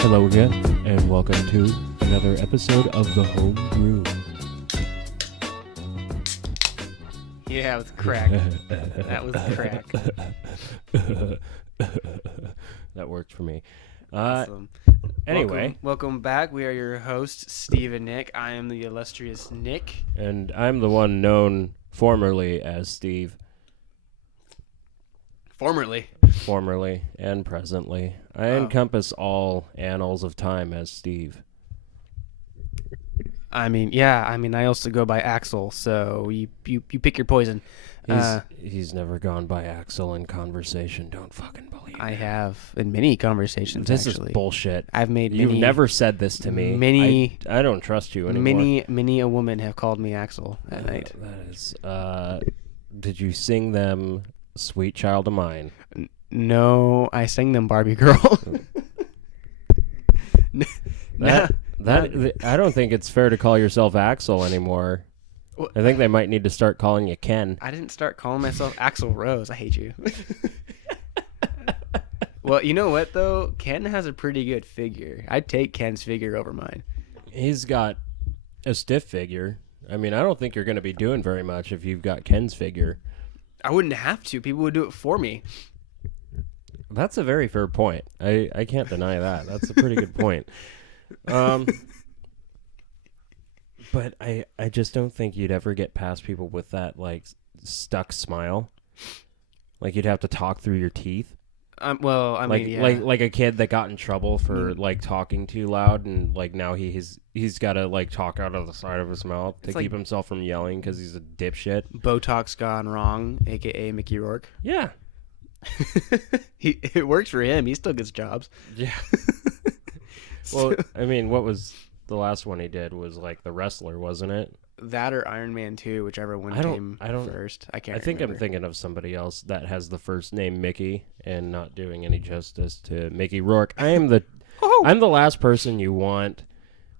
Hello again, and welcome to another episode of the Home Brew. Yeah, it was crack. That was crack. That worked for me. Awesome. Anyway. Welcome back. We are your hosts, Steve and Nick. I am the illustrious Nick. And I'm the one known formerly as Steve. Formerly and presently. I encompass all annals of time as Steve. I also go by Axel, so you pick your poison. He's never gone by Axel in conversation. Don't fucking believe it. I have in many conversations, This actually. is bullshit. I've made You've many, never said this to me. I don't trust you anymore. Many a woman have called me Axel at night. That is, did you sing them Sweet Child of Mine? No, I sang them Barbie Girl. I don't think it's fair to call yourself Axel anymore. I think they might need to start calling you Ken. I didn't start calling myself Axl Rose. I hate you. Well, you know what, though? Ken has a pretty good figure. I'd take Ken's figure over mine. He's got a stiff figure. I mean, I don't think you're going to be doing very much if you've got Ken's figure. I wouldn't have to. People would do it for me. That's a very fair point. I can't deny that. That's a pretty good point. But I just don't think you'd ever get past people with that, like, stuck smile. Like, you'd have to talk through your teeth. Like a kid that got in trouble for, like, talking too loud, and, like, now he's got to, like, talk out of the side of his mouth to keep himself from yelling because he's a dipshit. Botox gone wrong, a.k.a. Mickey Rourke. Yeah. It works for him. He still gets jobs. Yeah. Well, I mean, what was the last one he did was like The Wrestler, wasn't it? That or Iron Man 2, whichever one came first. I think I'm thinking of somebody else that has the first name Mickey and not doing any justice to Mickey Rourke. I'm the last person you want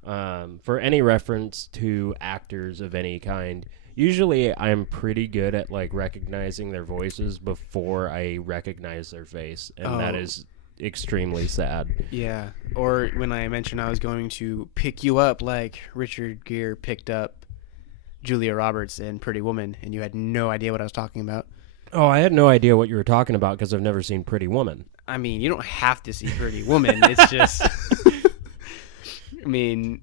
for any reference to actors of any kind. Usually I'm pretty good at like recognizing their voices before I recognize their face, and that is extremely sad. Yeah. Or when I mentioned I was going to pick you up like Richard Gere picked up Julia Roberts in Pretty Woman, and you had no idea what I was talking about. Oh, I had no idea what you were talking about because I've never seen Pretty Woman. I mean, you don't have to see Pretty Woman. It's just... I mean,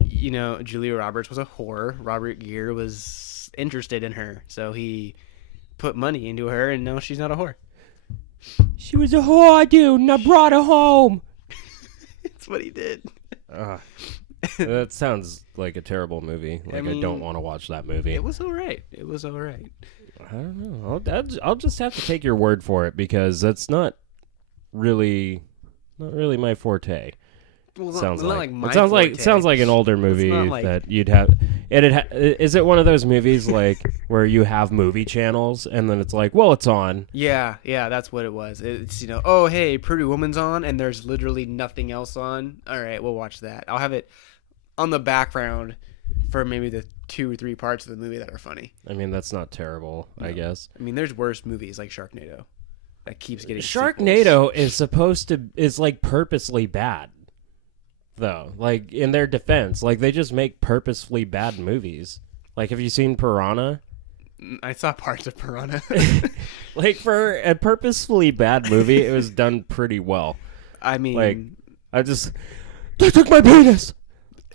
you know, Julia Roberts was a whore. Robert Gere was interested in her, so he put money into her, and now she's not a whore. She was a whore, dude, and I brought her home. That's what he did. That sounds like a terrible movie. I don't want to watch that movie. It was all right. I don't know. I'll just have to take your word for it because that's not really my forte. Well, sounds it sounds like an older movie that you'd have. Is it one of those movies like where you have movie channels and then it's like, well, it's on. Yeah, that's what it was. It's oh hey, Pretty Woman's on, and there's literally nothing else on. All right, we'll watch that. I'll have it on the background for maybe the 2 or 3 parts of the movie that are funny. I mean, that's not terrible, no. I guess. I mean, there's worse movies like Sharknado that keeps getting Sharknado sequels. is like purposely bad. Though, like, in their defense, like, they just make purposefully bad movies. Like, have you seen Piranha? I saw parts of Piranha. Like, for a purposefully bad movie, it was done pretty well. I mean... Like, they took my penis!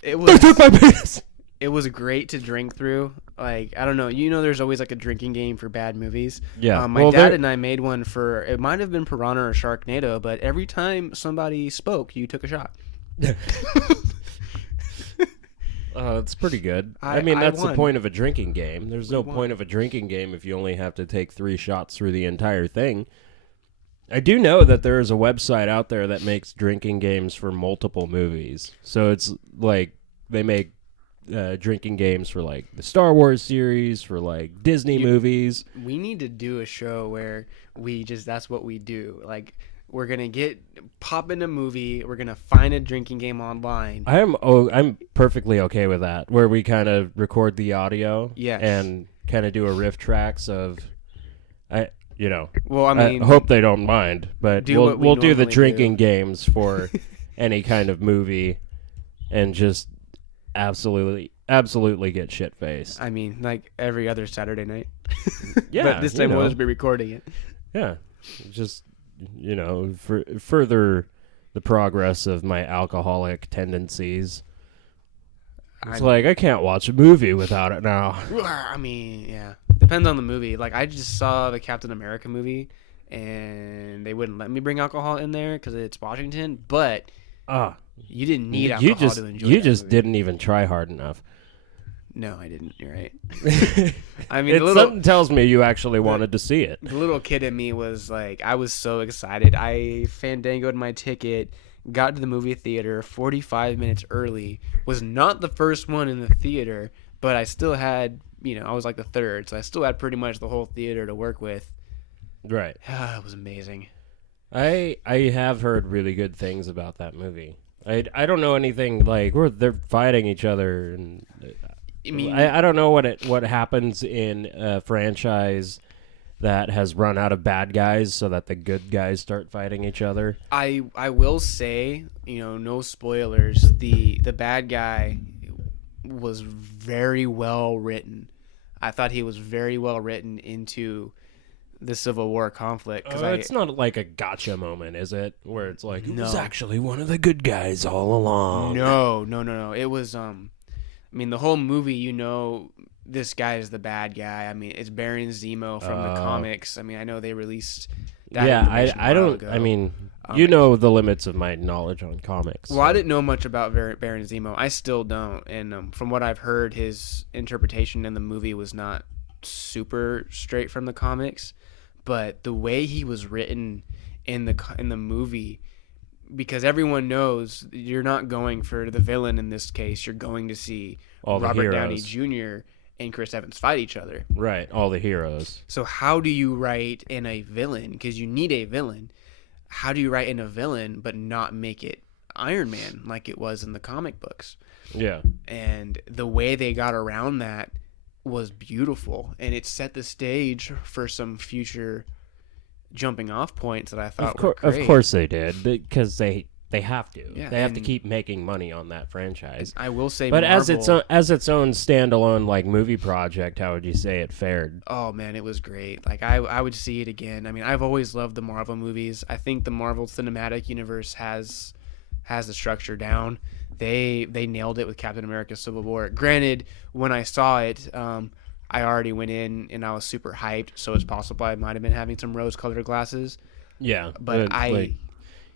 They took my penis! It was great to drink through. Like, I don't know. You know there's always, like, a drinking game for bad movies. Yeah. My dad and I made one for... It might have been Piranha or Sharknado, but every time somebody spoke, you took a shot. It's pretty good. I mean, that's the point of a drinking game. There's no point of a drinking game if you only have to take 3 shots through the entire thing. I do know that there is a website out there that makes drinking games for multiple movies. So it's like they make drinking games for like the Star Wars series, for like Disney movies. We need to do a show where that's what we do. Like, we're going to pop in a movie. We're going to find a drinking game online. I'm perfectly okay with that, where we kind of record the audio and kind of do a riff tracks of, Well, I mean, I hope they don't mind, but we'll do the drinking games for any kind of movie and just absolutely get shit faced. I mean, like every other Saturday night. Yeah, but this time we'll just be recording it. Yeah, just for further the progress of my alcoholic tendencies. It's like I can't watch a movie without it now. I mean, yeah, depends on the movie. Like I just saw the Captain America movie, and they wouldn't let me bring alcohol in there because it's Washington. But you didn't need alcohol to enjoy. You just didn't even try hard enough. No, I didn't. You're right. I mean, something tells me you actually wanted to see it. The little kid in me was like, I was so excited. I fandangoed my ticket, got to the movie theater 45 minutes early, was not the first one in the theater, but I still had, I was like the third, so I still had pretty much the whole theater to work with. Right. It was amazing. I have heard really good things about that movie. I don't know anything like where they're fighting each other, and I don't know what happens in a franchise that has run out of bad guys so that the good guys start fighting each other. I will say, no spoilers, the bad guy was very well written. I thought he was very well written into the Civil War conflict. It's not like a gotcha moment, is it? Where it's like, he was actually one of the good guys all along. No. It was, the whole movie, this guy is the bad guy. I mean, it's Baron Zemo from the comics. I mean, I know they released that. Yeah, I don't, ago. I mean, the limits of my knowledge on comics. Well, so. I didn't know much about Baron Zemo. I still don't. And from what I've heard, his interpretation in the movie was not super straight from the comics. But the way he was written in the movie, because everyone knows you're not going for the villain in this case. You're going to see Robert Downey Jr. and Chris Evans fight each other. Right, all the heroes. So how do you write in a villain? Because you need a villain. How do you write in a villain but not make it Iron Man like it was in the comic books? Yeah. And the way they got around that was beautiful, and it set the stage for some future jumping off points that I thought were great. Of course they did, because they have to. Yeah, they have to keep making money on that franchise. I will say, but Marvel, as its own standalone like movie project, how would you say it fared? Oh man, it was great. Like I would see it again. I mean, I've always loved the Marvel movies. I think the Marvel Cinematic Universe has the structure down. They nailed it with Captain America: Civil War. Granted, when I saw it, I already went in and I was super hyped, so it's possible I might have been having some rose-colored glasses. Yeah, but I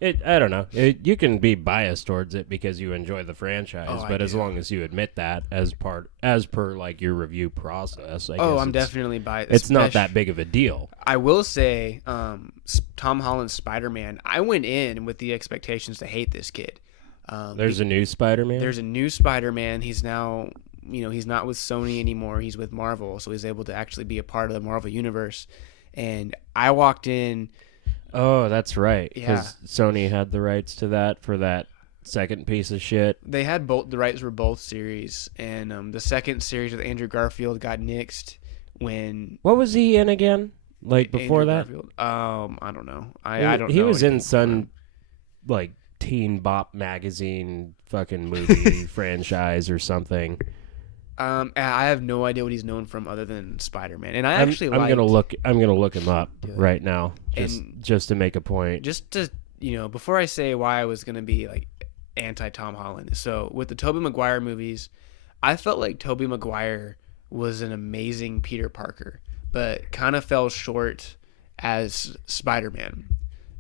don't know. You can be biased towards it because you enjoy the franchise, but as long as you admit that as per like your review process, I guess I'm definitely biased. It's not that big of a deal. I will say, Tom Holland's Spider-Man, I went in with the expectations to hate this kid. There's a new Spider-Man? There's a new Spider-Man. He's now, he's not with Sony anymore. He's with Marvel, so he's able to actually be a part of the Marvel universe. And I walked in. Oh, that's right. Yeah. Because Sony had the rights to that for that second piece of shit. They had the rights for both series. And the second series with Andrew Garfield got nixed when... What was he in again? Like before Andrew that? Garfield? I don't know. I don't know. He was in some, like... Teen Bop magazine fucking movie franchise or something. I have no idea what he's known from other than Spider-Man, and I'm gonna look him up right now just to make a point. Just to before I say why I was gonna be like anti Tom Holland. So with the Tobey Maguire movies, I felt like Tobey Maguire was an amazing Peter Parker, but kind of fell short as Spider-Man.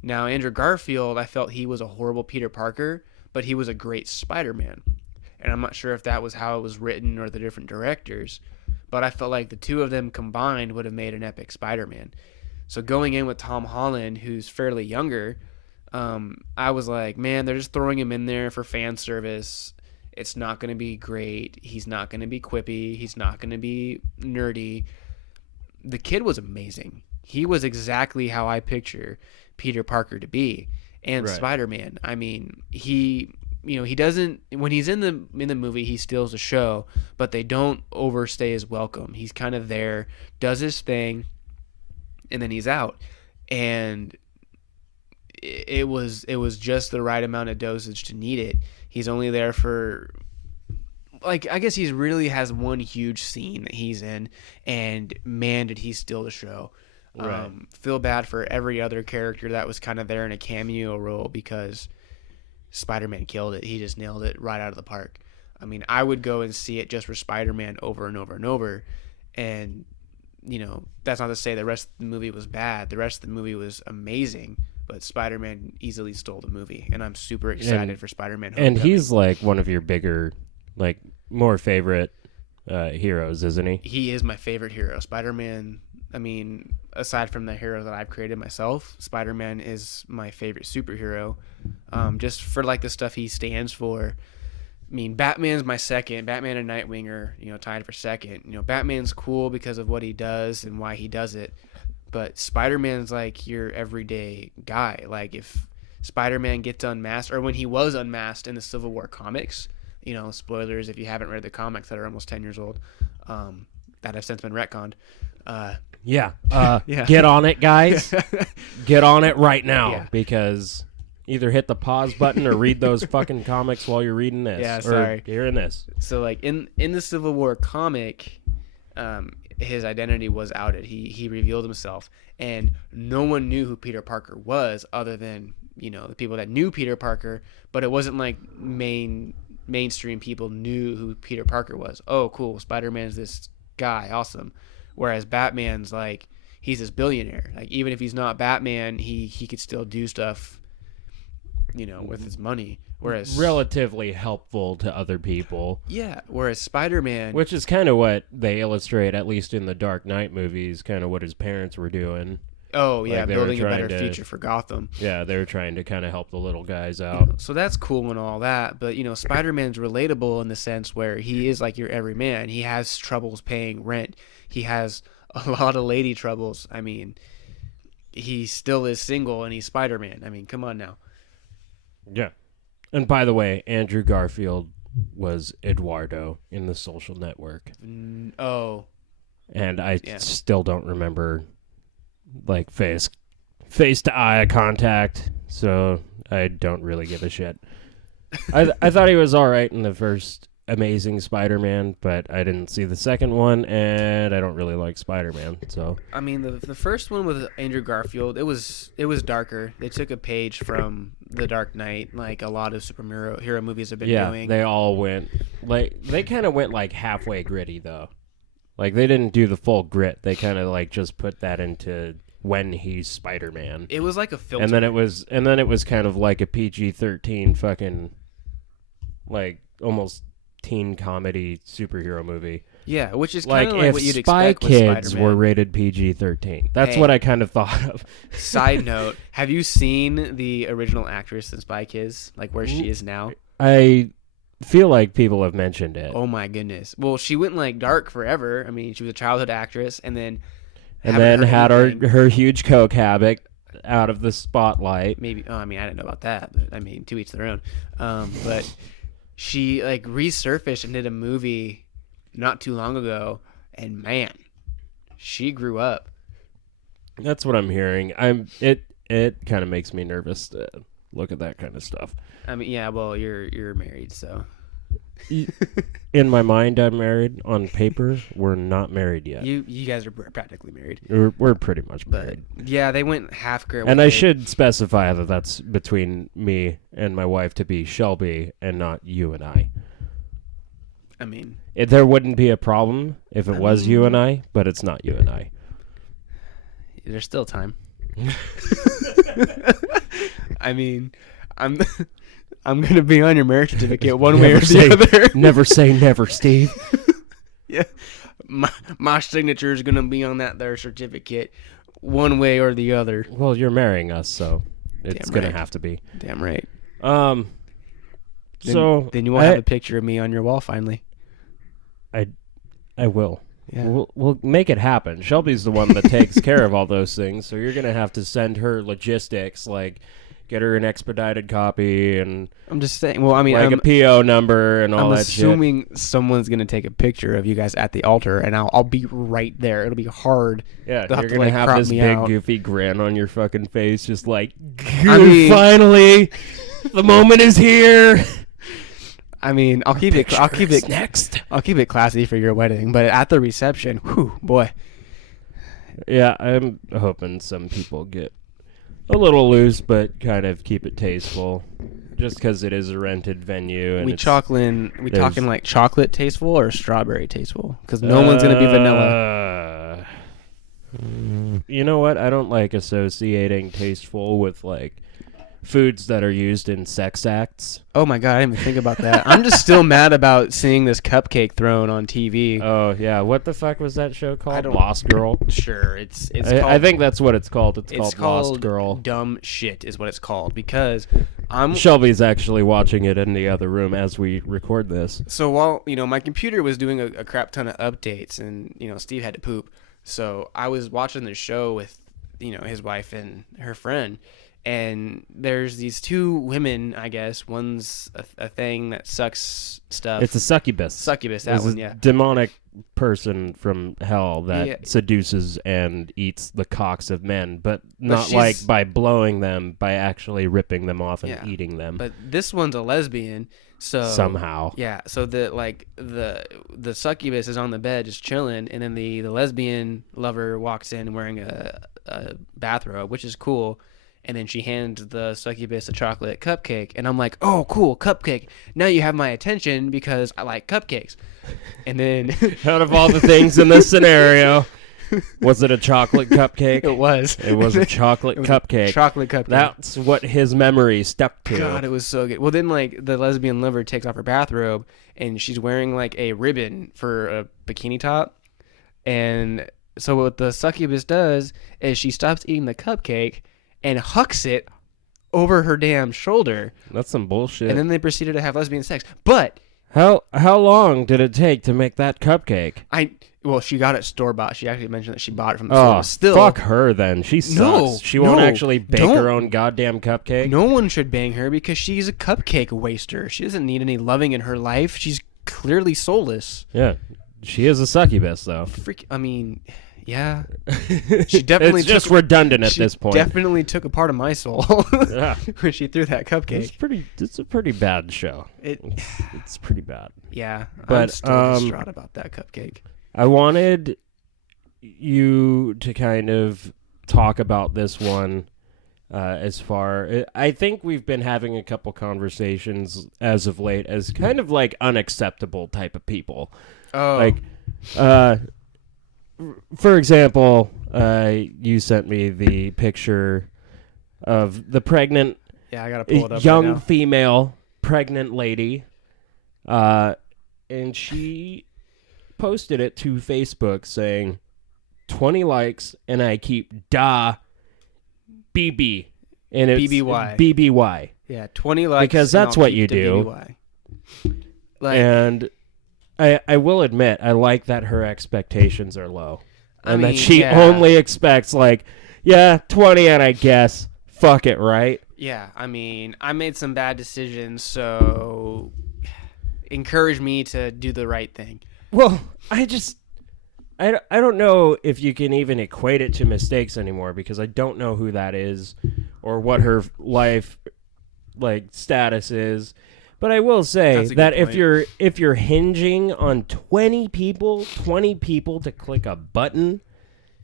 Now, Andrew Garfield, I felt he was a horrible Peter Parker, but he was a great Spider-Man. And I'm not sure if that was how it was written or the different directors, but I felt like the two of them combined would have made an epic Spider-Man. So going in with Tom Holland, who's fairly younger, I was like, man, they're just throwing him in there for fan service. It's not going to be great. He's not going to be quippy. He's not going to be nerdy. The kid was amazing. He was exactly how I picture Peter Parker to be, and Spider-Man. I mean, he doesn't, when he's in the movie, he steals the show, but they don't overstay his welcome. He's kind of there, does his thing, and then he's out. And it was just the right amount of dosage to need it. He's only there for, like, I guess he's really has one huge scene that he's in, and man, did he steal the show. Right. Feel bad for every other character that was kind of there in a cameo role, because Spider-Man killed it. He just nailed it right out of the park. I mean, I would go and see it just for Spider-Man over and over and over. And, you know, that's not to say the rest of the movie was bad. The rest of the movie was amazing. But Spider-Man easily stole the movie. And I'm super excited for Spider-Man Homecoming. And he's like one of your bigger, like, more favorite heroes, isn't he? He is my favorite hero. Spider-Man, I mean, aside from the hero that I've created myself, Spider-Man is my favorite superhero. Just for, like, the stuff he stands for. I mean, Batman's my second. Batman and Nightwing are, you know, tied for second. You know, Batman's cool because of what he does and why he does it. But Spider-Man's like your everyday guy. Like, if Spider-Man gets unmasked, or when he was unmasked in the Civil War comics, you know, spoilers if you haven't read the comics that are almost 10 years old, that have since been retconned. Yeah. Yeah. Get on it, guys. Get on it right now, Yeah. because either hit the pause button or read those fucking comics while you're reading this. Yeah, or sorry. hearing this. So, like, in the Civil War comic, his identity was outed. He revealed himself, and no one knew who Peter Parker was other than, you know, the people that knew Peter Parker. But it wasn't like mainstream people knew who Peter Parker was. Oh, cool, Spider-Man's this guy, awesome. Whereas Batman's like, he's this billionaire. Like, even if he's not Batman, he could still do stuff, you know, with his money. Whereas Relatively helpful to other people. yeah, whereas Spider-Man, Which is kind of what they illustrate, at least in the Dark Knight movies, kind of what his parents were doing. oh yeah, like, they were building a better trying to- future for Gotham. Yeah, they were trying to kind of help the little guys out. So that's cool and all that, but, you know, Spider-Man's relatable in the sense where he is like your everyman. He has troubles paying rent. He has a lot of lady troubles. I mean, he still is single and he's Spider-Man. I mean, come on now. Yeah. And by the way, Andrew Garfield was Eduardo in The Social Network. Oh, And I Yeah. still don't remember, like, face to eye contact, so I don't really give a shit. I thought he was all right in the first Amazing Spider-Man, but I didn't see the second one, and I don't really like Spider-Man. So I mean, the first one with Andrew Garfield, it was darker. They took a page from The Dark Knight, like a lot of superhero movies have been doing. they all went like they kind of went like halfway gritty though. Like, they didn't do the full grit. They kind of like just put that into when he's Spider-Man. It was like a filter. And then it was kind of like a PG-13 fucking, like, almost teen comedy superhero movie. Yeah, which is Like, kind of like if what you'd Spy expect with Kids Spider-Man. were rated PG-13. That's Hey. what I kind of thought of. Side note, have you seen the original actress in Spy Kids? Like, where she is now? I feel like people have mentioned it. Oh my goodness. Well, she went like dark forever. I mean, she was a childhood actress, and then Had anything. her huge coke habit out of the spotlight. Maybe. Oh, I mean, I didn't know about that, but I mean, to each their own. But she like resurfaced and did a movie not too long ago, and man, she grew up. That's what I'm hearing. It kind of makes me nervous to look at that kind of stuff. I mean, yeah. Well, you're married, so In my mind, I'm married. On paper, we're not married yet. you guys are practically married. We're pretty much But married. yeah, they went half grit. And with I it. should specify that that's between me and my wife to be Shelby and not you and I. I mean, There wouldn't be a problem if it was you and I, but it's not you and I. there's still time. I mean, I'm gonna be on your marriage certificate one way or the other. Never say never, Steve. Yeah, my signature is gonna be on that there certificate, one way or the other. Well, you're marrying us, so it's Damn gonna right. have to be. Damn right. Then, Then you will have a picture of me on your wall finally. I will. Yeah. We'll make it happen. Shelby's the one that takes care of all those things, so you're gonna have to send her logistics, like get her an expedited copy, and I'm just saying. Well, I mean, like a PO number and all that shit. I'm assuming someone's gonna take a picture of you guys at the altar, and I'll be right there. It'll be hard. Yeah, They'll you're gonna have crop this me big out. goofy grin on your fucking face, just like, I mean- finally, the moment is here. I mean, I'll keep it next. I'll keep it classy for your wedding, but at the reception, whew, boy. Yeah, I'm hoping some people get a little loose, but kind of keep it tasteful, just because it is a rented venue. And We it's, talking like chocolate tasteful or strawberry tasteful? Because no one's gonna be vanilla. You know what? I don't like associating tasteful with like foods that are used in sex acts. Oh my god, I didn't even think about that. I'm just still mad about seeing this cupcake thrown on TV. Oh yeah, what the fuck was that show called? I don't- Lost Girl. Sure, it's called, I think that's what it's called. It's it's called Lost Girl. Dumb shit is what it's called because I'm Shelby's actually watching it in the other room as we record this. so while my computer was doing a crap ton of updates and Steve had to poop, so I was watching the show with his wife and her friend. And there's these two women, I guess. One's a thing that sucks stuff. It's a succubus. Succubus, that It's one, a yeah. demonic person from hell that Yeah. seduces and eats the cocks of men, but not she's- like by blowing them, by actually ripping them off and Yeah. eating them But this one's a lesbian, so somehow. yeah. So the succubus is on the bed just chilling, and then the lesbian lover walks in wearing a bathrobe, which is cool. And then she hands the succubus a chocolate cupcake. And I'm like, oh, cool, cupcake. Now you have my attention because I like cupcakes. And then... Out of all the things in this scenario, was it a chocolate cupcake? It was. It was a chocolate cupcake. Chocolate cupcake. That's what his memory stuck to. God, it was so good. Well, then, the lesbian lover takes off her bathrobe, and she's wearing, a ribbon for a bikini top. And so what the succubus does is she stops eating the cupcake and hucks it over her damn shoulder. That's some bullshit. And then they proceeded to have lesbian sex. But how long did it take to make that cupcake? she got it store-bought. She actually mentioned that she bought it from the store. Oh, Still, fuck her then. She sucks. No, She won't no, actually bake don't. her own goddamn cupcake. No one should bang her because she's a cupcake waster. She doesn't need any loving in her life. She's clearly soulless. Yeah. She is a succubus, though. Yeah. She definitely It's just redundant at this point. Definitely took a part of my soul Yeah. when she threw that cupcake. It's a pretty bad show. It's pretty bad. Yeah, I'm But, still distraught about that cupcake. I wanted you to kind of talk about this one I think we've been having a couple conversations as of late as kind of like unacceptable type of people. Oh. Like, for example, you sent me the picture of the pregnant, Yeah, I gotta pull it up young right now. female pregnant lady, and she posted it to Facebook saying, 20 likes and I keep BB. And it's BBY. BBY. Yeah, 20 likes. Because and that's I'll what keep you the do. BBY. And I will admit, I like that her expectations are low. And I that mean, she yeah. only expects, 20 and I guess, fuck it, right? Yeah, I made some bad decisions, so encourage me to do the right thing. Well, I don't know if you can even equate it to mistakes anymore because I don't know who that is or what her life status is. But I will say that if you're hinging on 20 people to click a button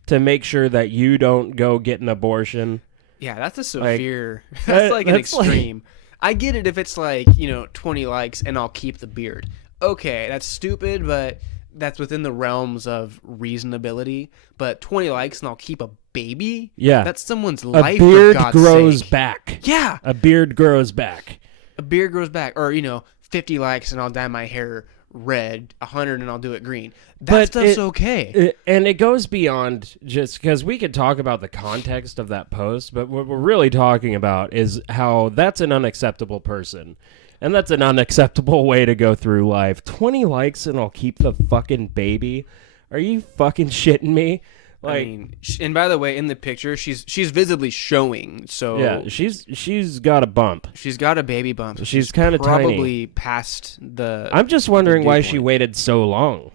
to make sure that you don't go get an abortion. Yeah, that's a severe. That's That's an extreme. I get it if it's 20 likes and I'll keep the beard. Okay, that's stupid, but that's within the realms of reasonability. But 20 likes and I'll keep a baby? Yeah. That's someone's A life, beard for God's grows sake. back. Yeah. A beard grows back. A beard grows back. Or, 50 likes and I'll dye my hair red, 100 and I'll do it green. That stuff's okay. And it goes beyond just because we could talk about the context of that post, but what we're really talking about is how that's an unacceptable person. And that's an unacceptable way to go through life. 20 likes and I'll keep the fucking baby. Are you fucking shitting me? Like, I mean, and by the way, in the picture, she's visibly showing. So yeah, she's got a bump. She's got a baby bump. So she's kind of probably past the. I'm just wondering why she waited so long.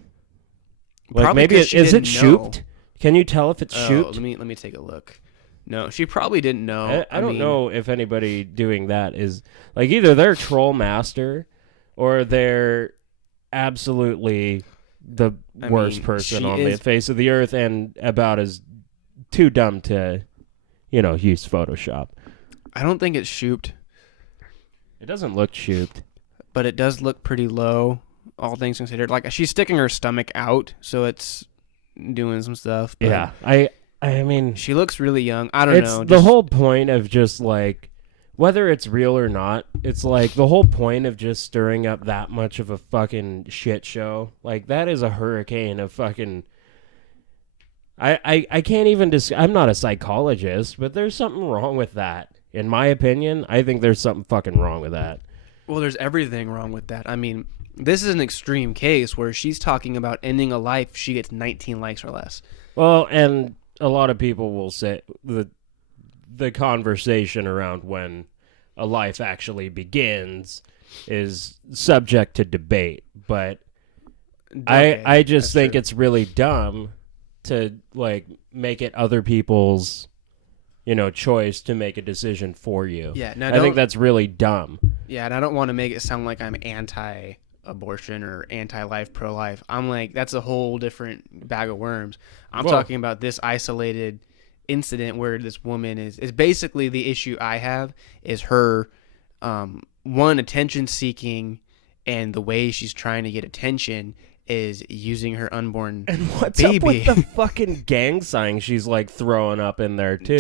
Like, probably maybe is it shooped? Can you tell if it's shooped? Let me take a look. No, she probably didn't know. I don't know if anybody doing that is like either they're troll master or they're absolutely the worst person on the face of the earth and about as too dumb to, use Photoshop. I don't think it's shooped. It doesn't look shooped. But it does look pretty low, all things considered. Like, she's sticking her stomach out, so it's doing some stuff. But yeah, I mean, she looks really young. I don't know. The whole point of just like, whether it's real or not, it's like the whole point of just stirring up that much of a fucking shit show. Like, that is a hurricane of fucking. I can't even I'm not a psychologist, but there's something wrong with that. In my opinion, I think there's something fucking wrong with that. Well, there's everything wrong with that. I mean, this is an extreme case where she's talking about ending a life if she gets 19 likes or less. Well, and a lot of people will say the conversation around when a life actually begins is subject to debate, but okay, I just think it's really dumb to like make it other people's choice to make a decision for you. Yeah, I think that's really dumb. Yeah, and I don't want to make it sound like I'm anti-abortion or anti-life, pro-life. I'm like, that's a whole different bag of worms. I'm talking about this isolated incident where this woman is basically the issue I have is her, one, attention seeking, and the way she's trying to get attention is using her unborn and what's baby. Up with the fucking gang sign she's like throwing up in there too?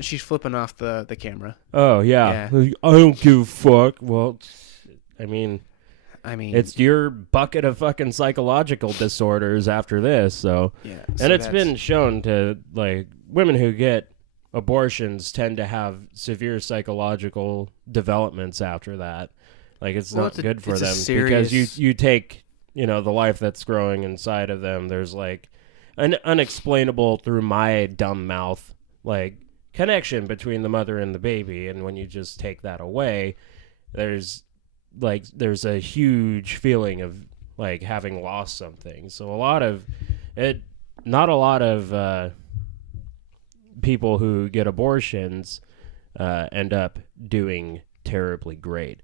She's flipping off the camera. Oh yeah. I don't give a fuck. Well, I mean, it's your bucket of fucking psychological disorders after this. So yeah, and it's been shown to like women who get abortions tend to have severe psychological developments after that. Like, it's not good for them because you take the life that's growing inside of them. There's like an unexplainable through my dumb mouth like connection between the mother and the baby, and when you just take that away, there's a huge feeling of like having lost something. So not a lot of people who get abortions end up doing terribly great.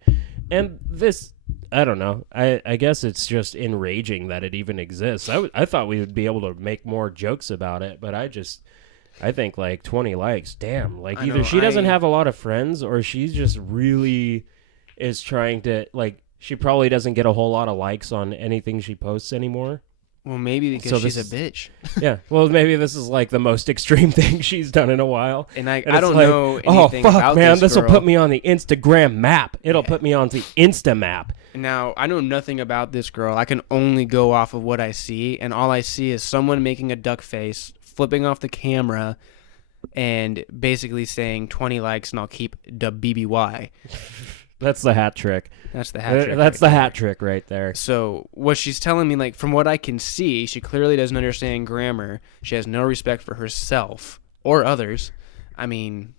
And this, I don't know. I guess it's just enraging that it even exists. I thought we would be able to make more jokes about it, but I think like 20 likes. Damn. Like either she doesn't have a lot of friends or she just really is trying to like. She probably doesn't get a whole lot of likes on anything she posts anymore. Well, maybe because she's a bitch. Yeah. Well, maybe this is like the most extreme thing she's done in a while. And I don't know anything about man, this will put me on the Instagram map. It'll put me on the Insta map. Now, I know nothing about this girl. I can only go off of what I see, and all I see is someone making a duck face, flipping off the camera, and basically saying 20 likes and I'll keep the BBY. That's the hat trick. That's the hat trick. That's the hat trick right there. So what she's telling me, like, from what I can see, she clearly doesn't understand grammar. She has no respect for herself or others. I mean,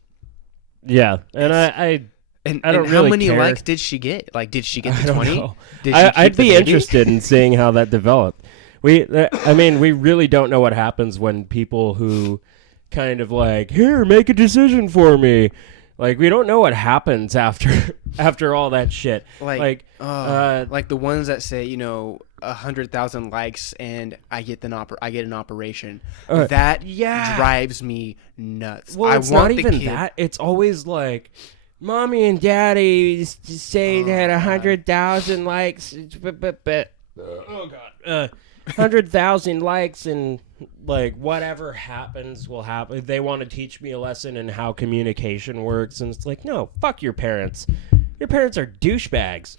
yeah, and I don't really care. How many likes did she get? Like, did she get the 20? I'd be interested in seeing how that developed. We really don't know what happens when people who kind of like, here, make a decision for me. Like, we don't know what happens after all that shit. Like the ones that say, 100,000 likes and I get an operation. That drives me nuts. Well, it's not even that. It's always like, mommy and daddy say that 100,000 likes. Oh God. 100,000 likes and like whatever happens will happen. They want to teach me a lesson in how communication works, and it's like, no, fuck your parents. Your parents are douchebags.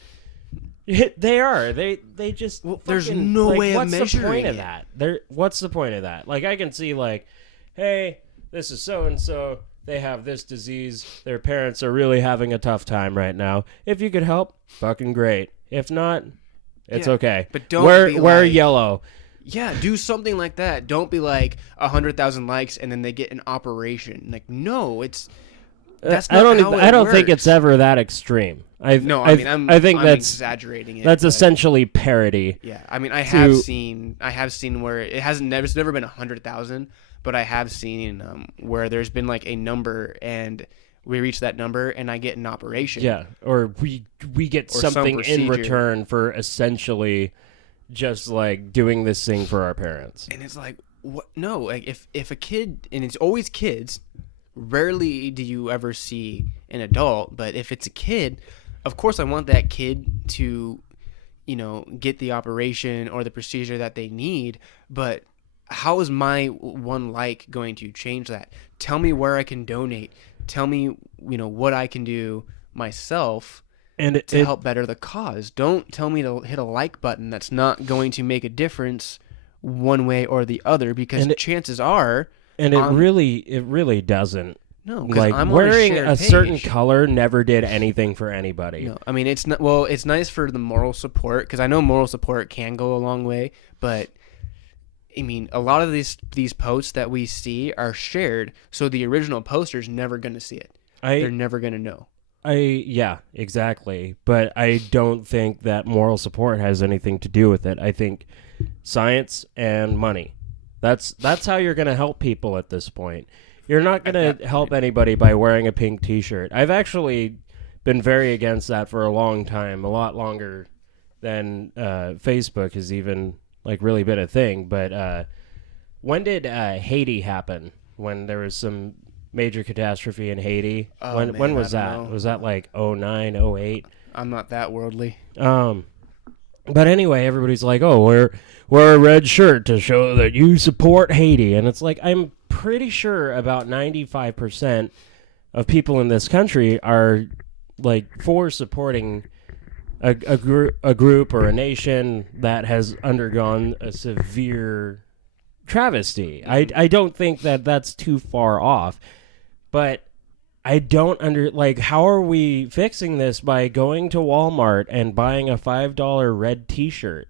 They are. They just. Well, there's no way of measuring What's the point of that? What's the point of that? Like, I can see like, hey, this is so and so. They have this disease. Their parents are really having a tough time right now. If you could help, fucking great. If not, it's okay. But don't wear yellow. Yeah, do something like that. Don't be like 100,000 likes and then they get an operation. Like, no, that's not how it I don't works. think it's ever that extreme. I think I'm that's exaggerating it. That's essentially parody. Yeah, I mean, I have seen where it's never been 100,000, but I have seen where there's been like a number and we reach that number and I get an operation. Yeah, or we get something in return for essentially just like doing this thing for our parents. And it's like, what? No, like if a kid, and it's always kids, rarely do you ever see an adult, but if it's a kid, of course I want that kid to, get the operation or the procedure that they need, but how is my one like going to change that? Tell me where I can donate. Tell me, what I can do myself to help better the cause. Don't tell me to hit a like button that's not going to make a difference one way or the other, because chances are... And it really doesn't. No, because like, I'm wearing on a certain color never did anything for anybody. No, I mean, it's not. Well, it's nice for the moral support, because I know moral support can go a long way, but I mean, a lot of these posts that we see are shared, so the original poster's never going to see it. They're never going to know. Yeah, exactly. But I don't think that moral support has anything to do with it. I think science and money. That's how you're going to help people at this point. You're not going to help anybody by wearing a pink T-shirt. I've actually been very against that for a long time, a lot longer than Facebook has even like really been a thing. But when did Haiti happen? When there was some major catastrophe in Haiti? When was that? Was that like 09, 08? I'm not that worldly. But anyway, everybody's like, "Oh, wear a red shirt to show that you support Haiti," and it's like, I'm pretty sure about 95% of people in this country are like for supporting a group or a nation that has undergone a severe travesty. I don't think that that's too far off, but I don't how are we fixing this by going to Walmart and buying a $5 red T-shirt?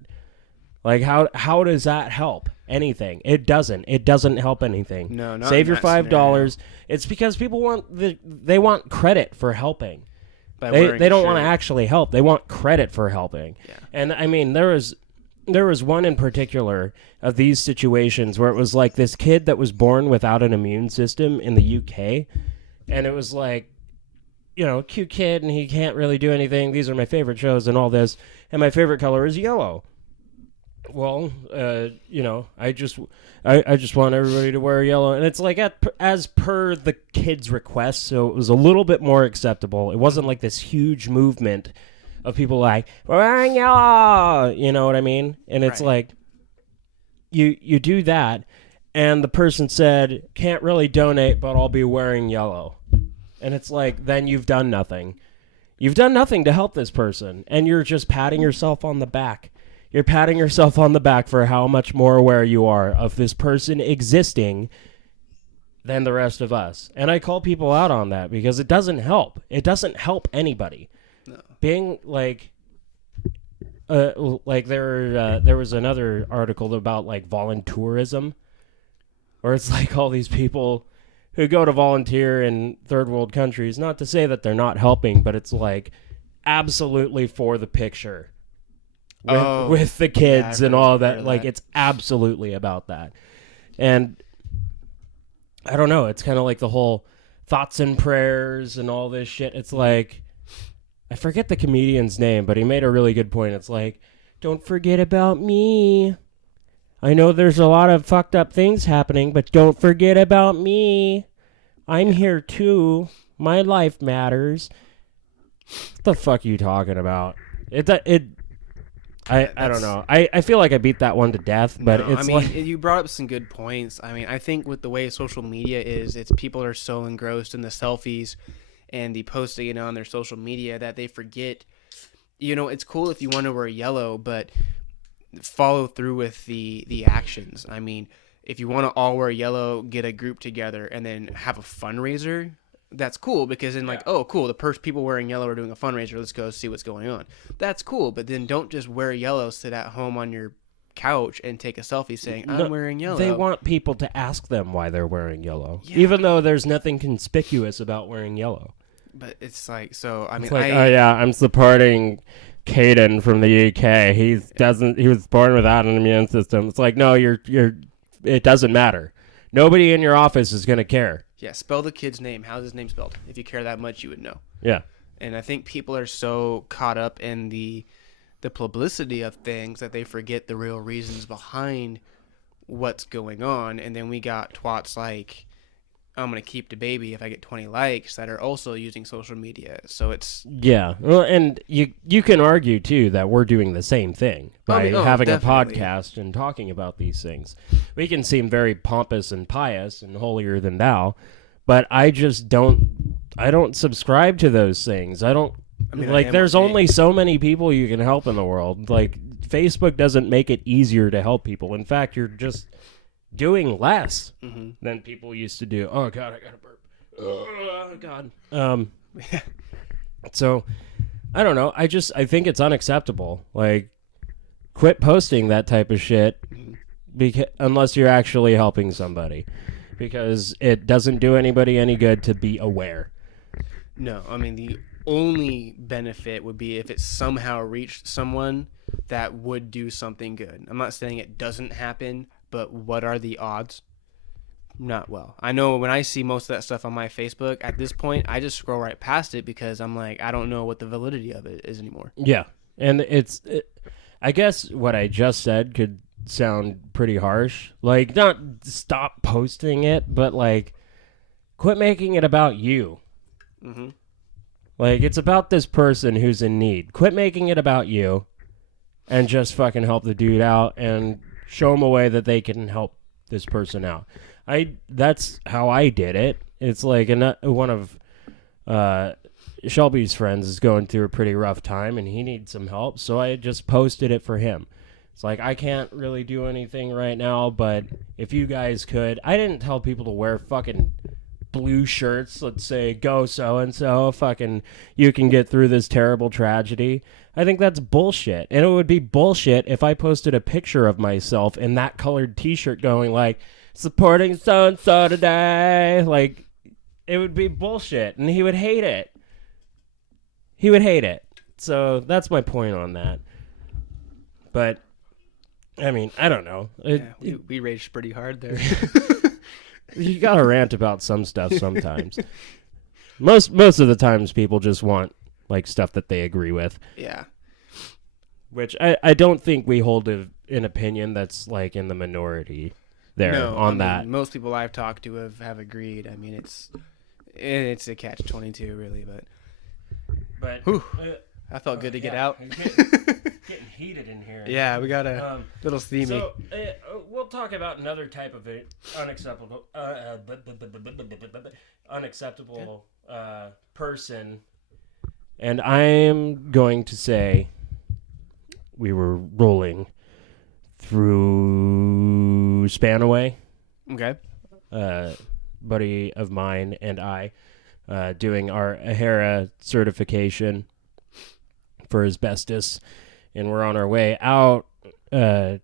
Like, how does that help anything? It doesn't. It doesn't help anything. No, not Save your $5. Scenario. It's because people they want credit for helping. They don't want to actually help. They want credit for helping. Yeah. And I mean, there was one in particular of these situations where it was like this kid that was born without an immune system in the UK. And it was like, cute kid, and he can't really do anything. These are my favorite shows and all this. And my favorite color is yellow. Well, I just want everybody to wear yellow. And it's like as per the kid's request, so it was a little bit more acceptable. It wasn't like this huge movement of people like, wearing yellow, you know what I mean? And it's like, you do that, and the person said, can't really donate, but I'll be wearing yellow. And it's like, then you've done nothing. You've done nothing to help this person, and you're just patting yourself on the back. You're patting yourself on the back for how much more aware you are of this person existing than the rest of us. And I call people out on that because it doesn't help. It doesn't help anybody. No. Being like there was another article about like volunteerism, where it's like all these people who go to volunteer in third world countries, not to say that they're not helping, but it's like absolutely for the picture. With the kids and all that. Like, it's absolutely about that. And I don't know. It's kind of like the whole thoughts and prayers and all this shit. It's like, I forget the comedian's name, but he made a really good point. It's like, don't forget about me. I know there's a lot of fucked up things happening, but don't forget about me. I'm here too. My life matters. What the fuck are you talking about? I don't know. I feel like I beat that one to death, but it's like... you brought up some good points. I mean, I think with the way social media is, it's people are so engrossed in the selfies and the posting on their social media that they forget, it's cool if you want to wear yellow, but follow through with the actions. I mean, if you want to all wear yellow, get a group together and then have a fundraiser, that's cool, because then oh, cool, the people wearing yellow are doing a fundraiser, let's go see what's going on. That's cool, but then don't just wear yellow, sit at home on your couch and take a selfie saying, I'm wearing yellow. They want people to ask them why they're wearing yellow, even though there's nothing conspicuous about wearing yellow. But it's like, so, I mean, it's like, oh yeah, I'm supporting Caden from the UK. He was born without an immune system. It's like, no, it doesn't matter. Nobody in your office is going to care. Yeah, spell the kid's name. How's his name spelled? If you care that much, you would know. Yeah. And I think people are so caught up in the publicity of things that they forget the real reasons behind what's going on. And then we got twats like, I'm going to keep the baby if I get 20 likes, that are also using social media. So it's... Yeah. Well, and you can argue, too, that we're doing the same thing by having definitely. a podcast and talking about these things. We can seem very pompous and pious and holier than thou, but I just don't subscribe to those things. I don't... I mean, like, there's only so many people you can help in the world. Like, Facebook doesn't make it easier to help people. In fact, you're just doing less than people used to do. Oh, God, I got to burp. Oh, God. So, I don't know. I think it's unacceptable. Like, quit posting that type of shit unless you're actually helping somebody. Because it doesn't do anybody any good to be aware. No, I mean, the only benefit would be if it somehow reached someone that would do something good. I'm not saying it doesn't happen, but what are the odds? Not well. I know when I see most of that stuff on my Facebook, at this point, I just scroll right past it because I'm like, I don't know what the validity of it is anymore. Yeah, and I guess what I just said could sound pretty harsh. Like, not stop posting it, but, like, quit making it about you. Mm-hmm. Like, it's about this person who's in need. Quit making it about you and just fucking help the dude out and show him a way that they can help this person out. That's how I did it. It's like one of Shelby's friends is going through a pretty rough time and he needs some help, so I just posted it for him. It's like, I can't really do anything right now, but if you guys could. I didn't tell people to wear fucking blue shirts, let's say, go so-and-so, fucking, you can get through this terrible tragedy. I think that's bullshit. And it would be bullshit if I posted a picture of myself in that colored t-shirt going like, supporting so-and-so today. Like, it would be bullshit, and he would hate it. He would hate it. So that's my point on that. But, I mean, I don't know. We raged pretty hard there. You gotta rant about some stuff sometimes. Most of the times people just want like stuff that they agree with. Yeah. Which I don't think we hold an opinion that's like in the minority there that. Most people I've talked to have agreed. I mean, it's a catch-22 really, but I felt good to get out. Getting heated in here. Yeah, we got a little steamy. So we'll talk about another type of unacceptable person, and I'm going to say we were rolling through Spanaway. Okay. Buddy of mine and I doing our AHERA certification for asbestos. And we're on our way out to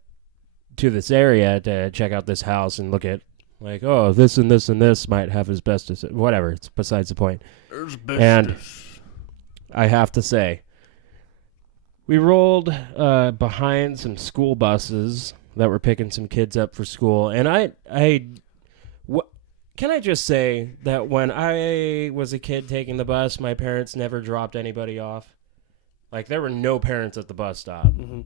this area to check out this house and look at, like, oh, this and this and this might have asbestos. Whatever, it's besides the point. Asbestos. And I have to say, we rolled behind some school buses that were picking some kids up for school. And can I just say that when I was a kid taking the bus, my parents never dropped anybody off? Like, there were no parents at the bus stop. Mm-hmm.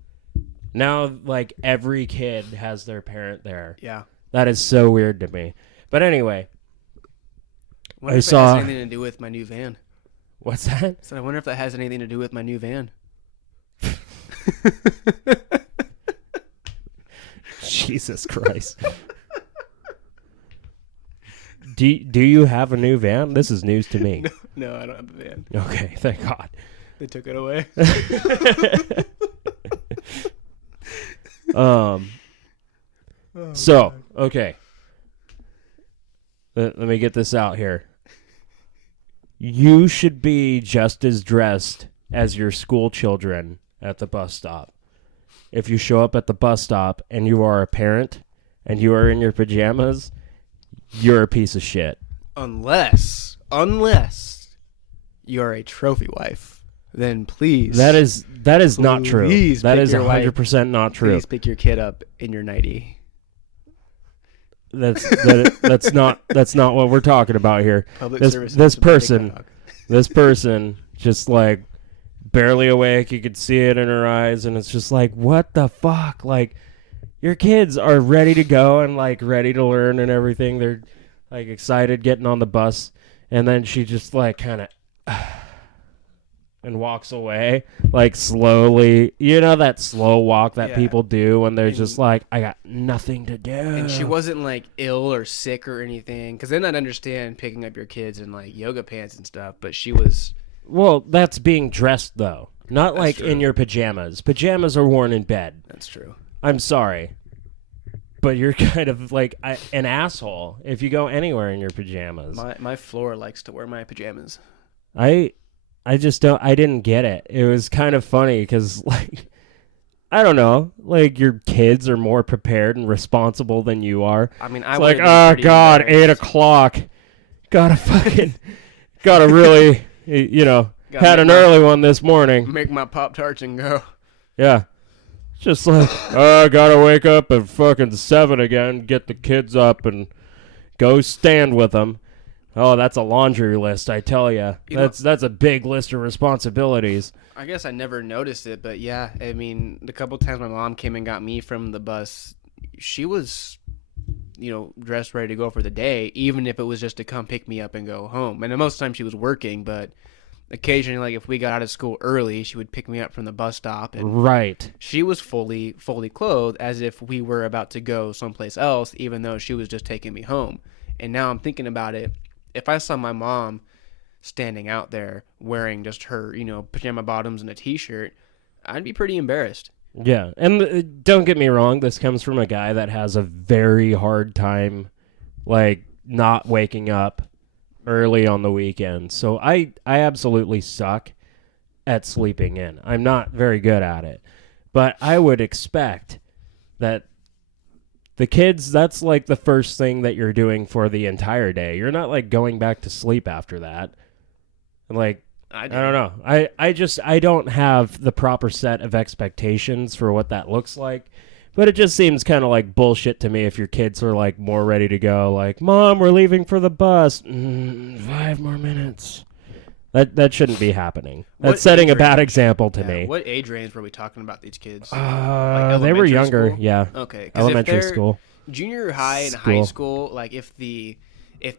Now, like, every kid has their parent there. Yeah. That is so weird to me. But anyway, I wonder if that has anything to do with my new van. What's that? So I wonder if that has anything to do with my new van. Jesus Christ. Do you have a new van? This is news to me. No, I don't have a van. Okay, thank God. They took it away. So, okay. Let me get this out here. You should be just as dressed as your school children at the bus stop. if you show up at the bus stop and you are a parent and you are in your pajamas, you're a piece of shit. Unless you're a trophy wife, then please. That is not true. That is 100% not true. Please pick your kid up in your nightie. That's not what we're talking about here. This person just like barely awake. You could see it in her eyes, and it's just like, what the fuck? Like, your kids are ready to go and like ready to learn and everything. They're like excited getting on the bus, and then she just like kind of and walks away like slowly. You know that slow walk that people do when they're just like, I got nothing to do. And she wasn't like ill or sick or anything, because then I'd understand picking up your kids in like yoga pants and stuff, but she was... Well, that's being dressed though, not That's like true. in your pajamas. Pajamas are worn in bed. That's true. I'm sorry, but you're kind of like an asshole if you go anywhere in your pajamas. My floor likes to wear my pajamas. I just don't. I didn't get it. It was kind of funny because, like, I don't know, like your kids are more prepared and responsible than you are. I mean, it's like, oh God, 8:00, gotta really, had an early one this morning. Make my Pop-Tarts and go. Yeah, just like, I gotta wake up at fucking 7 again, get the kids up and go stand with them. Oh, that's a laundry list, I tell you. That's a big list of responsibilities. I guess I never noticed it, but yeah, I mean, the couple times my mom came and got me from the bus, she was, dressed ready to go for the day, even if it was just to come pick me up and go home. And most of the time she was working, but occasionally, like if we got out of school early, she would pick me up from the bus stop. And right. She was fully clothed as if we were about to go someplace else, even though she was just taking me home. And now I'm thinking about it. If I saw my mom standing out there wearing just her, pajama bottoms and a t-shirt, I'd be pretty embarrassed. Yeah, and don't get me wrong, this comes from a guy that has a very hard time, like, not waking up early on the weekend. So I absolutely suck at sleeping in. I'm not very good at it. But I would expect that the kids, that's like the first thing that you're doing for the entire day. You're not like going back to sleep after that. Like, I don't know. I don't have the proper set of expectations for what that looks like. But it just seems kind of like bullshit to me if your kids are like more ready to go. Like, Mom, we're leaving for the bus. 5 more minutes. That shouldn't be happening. That's setting a bad example to me. What age range were we talking about these kids? They were younger, school? yeah. Okay. Elementary school. Junior high and high school, like if the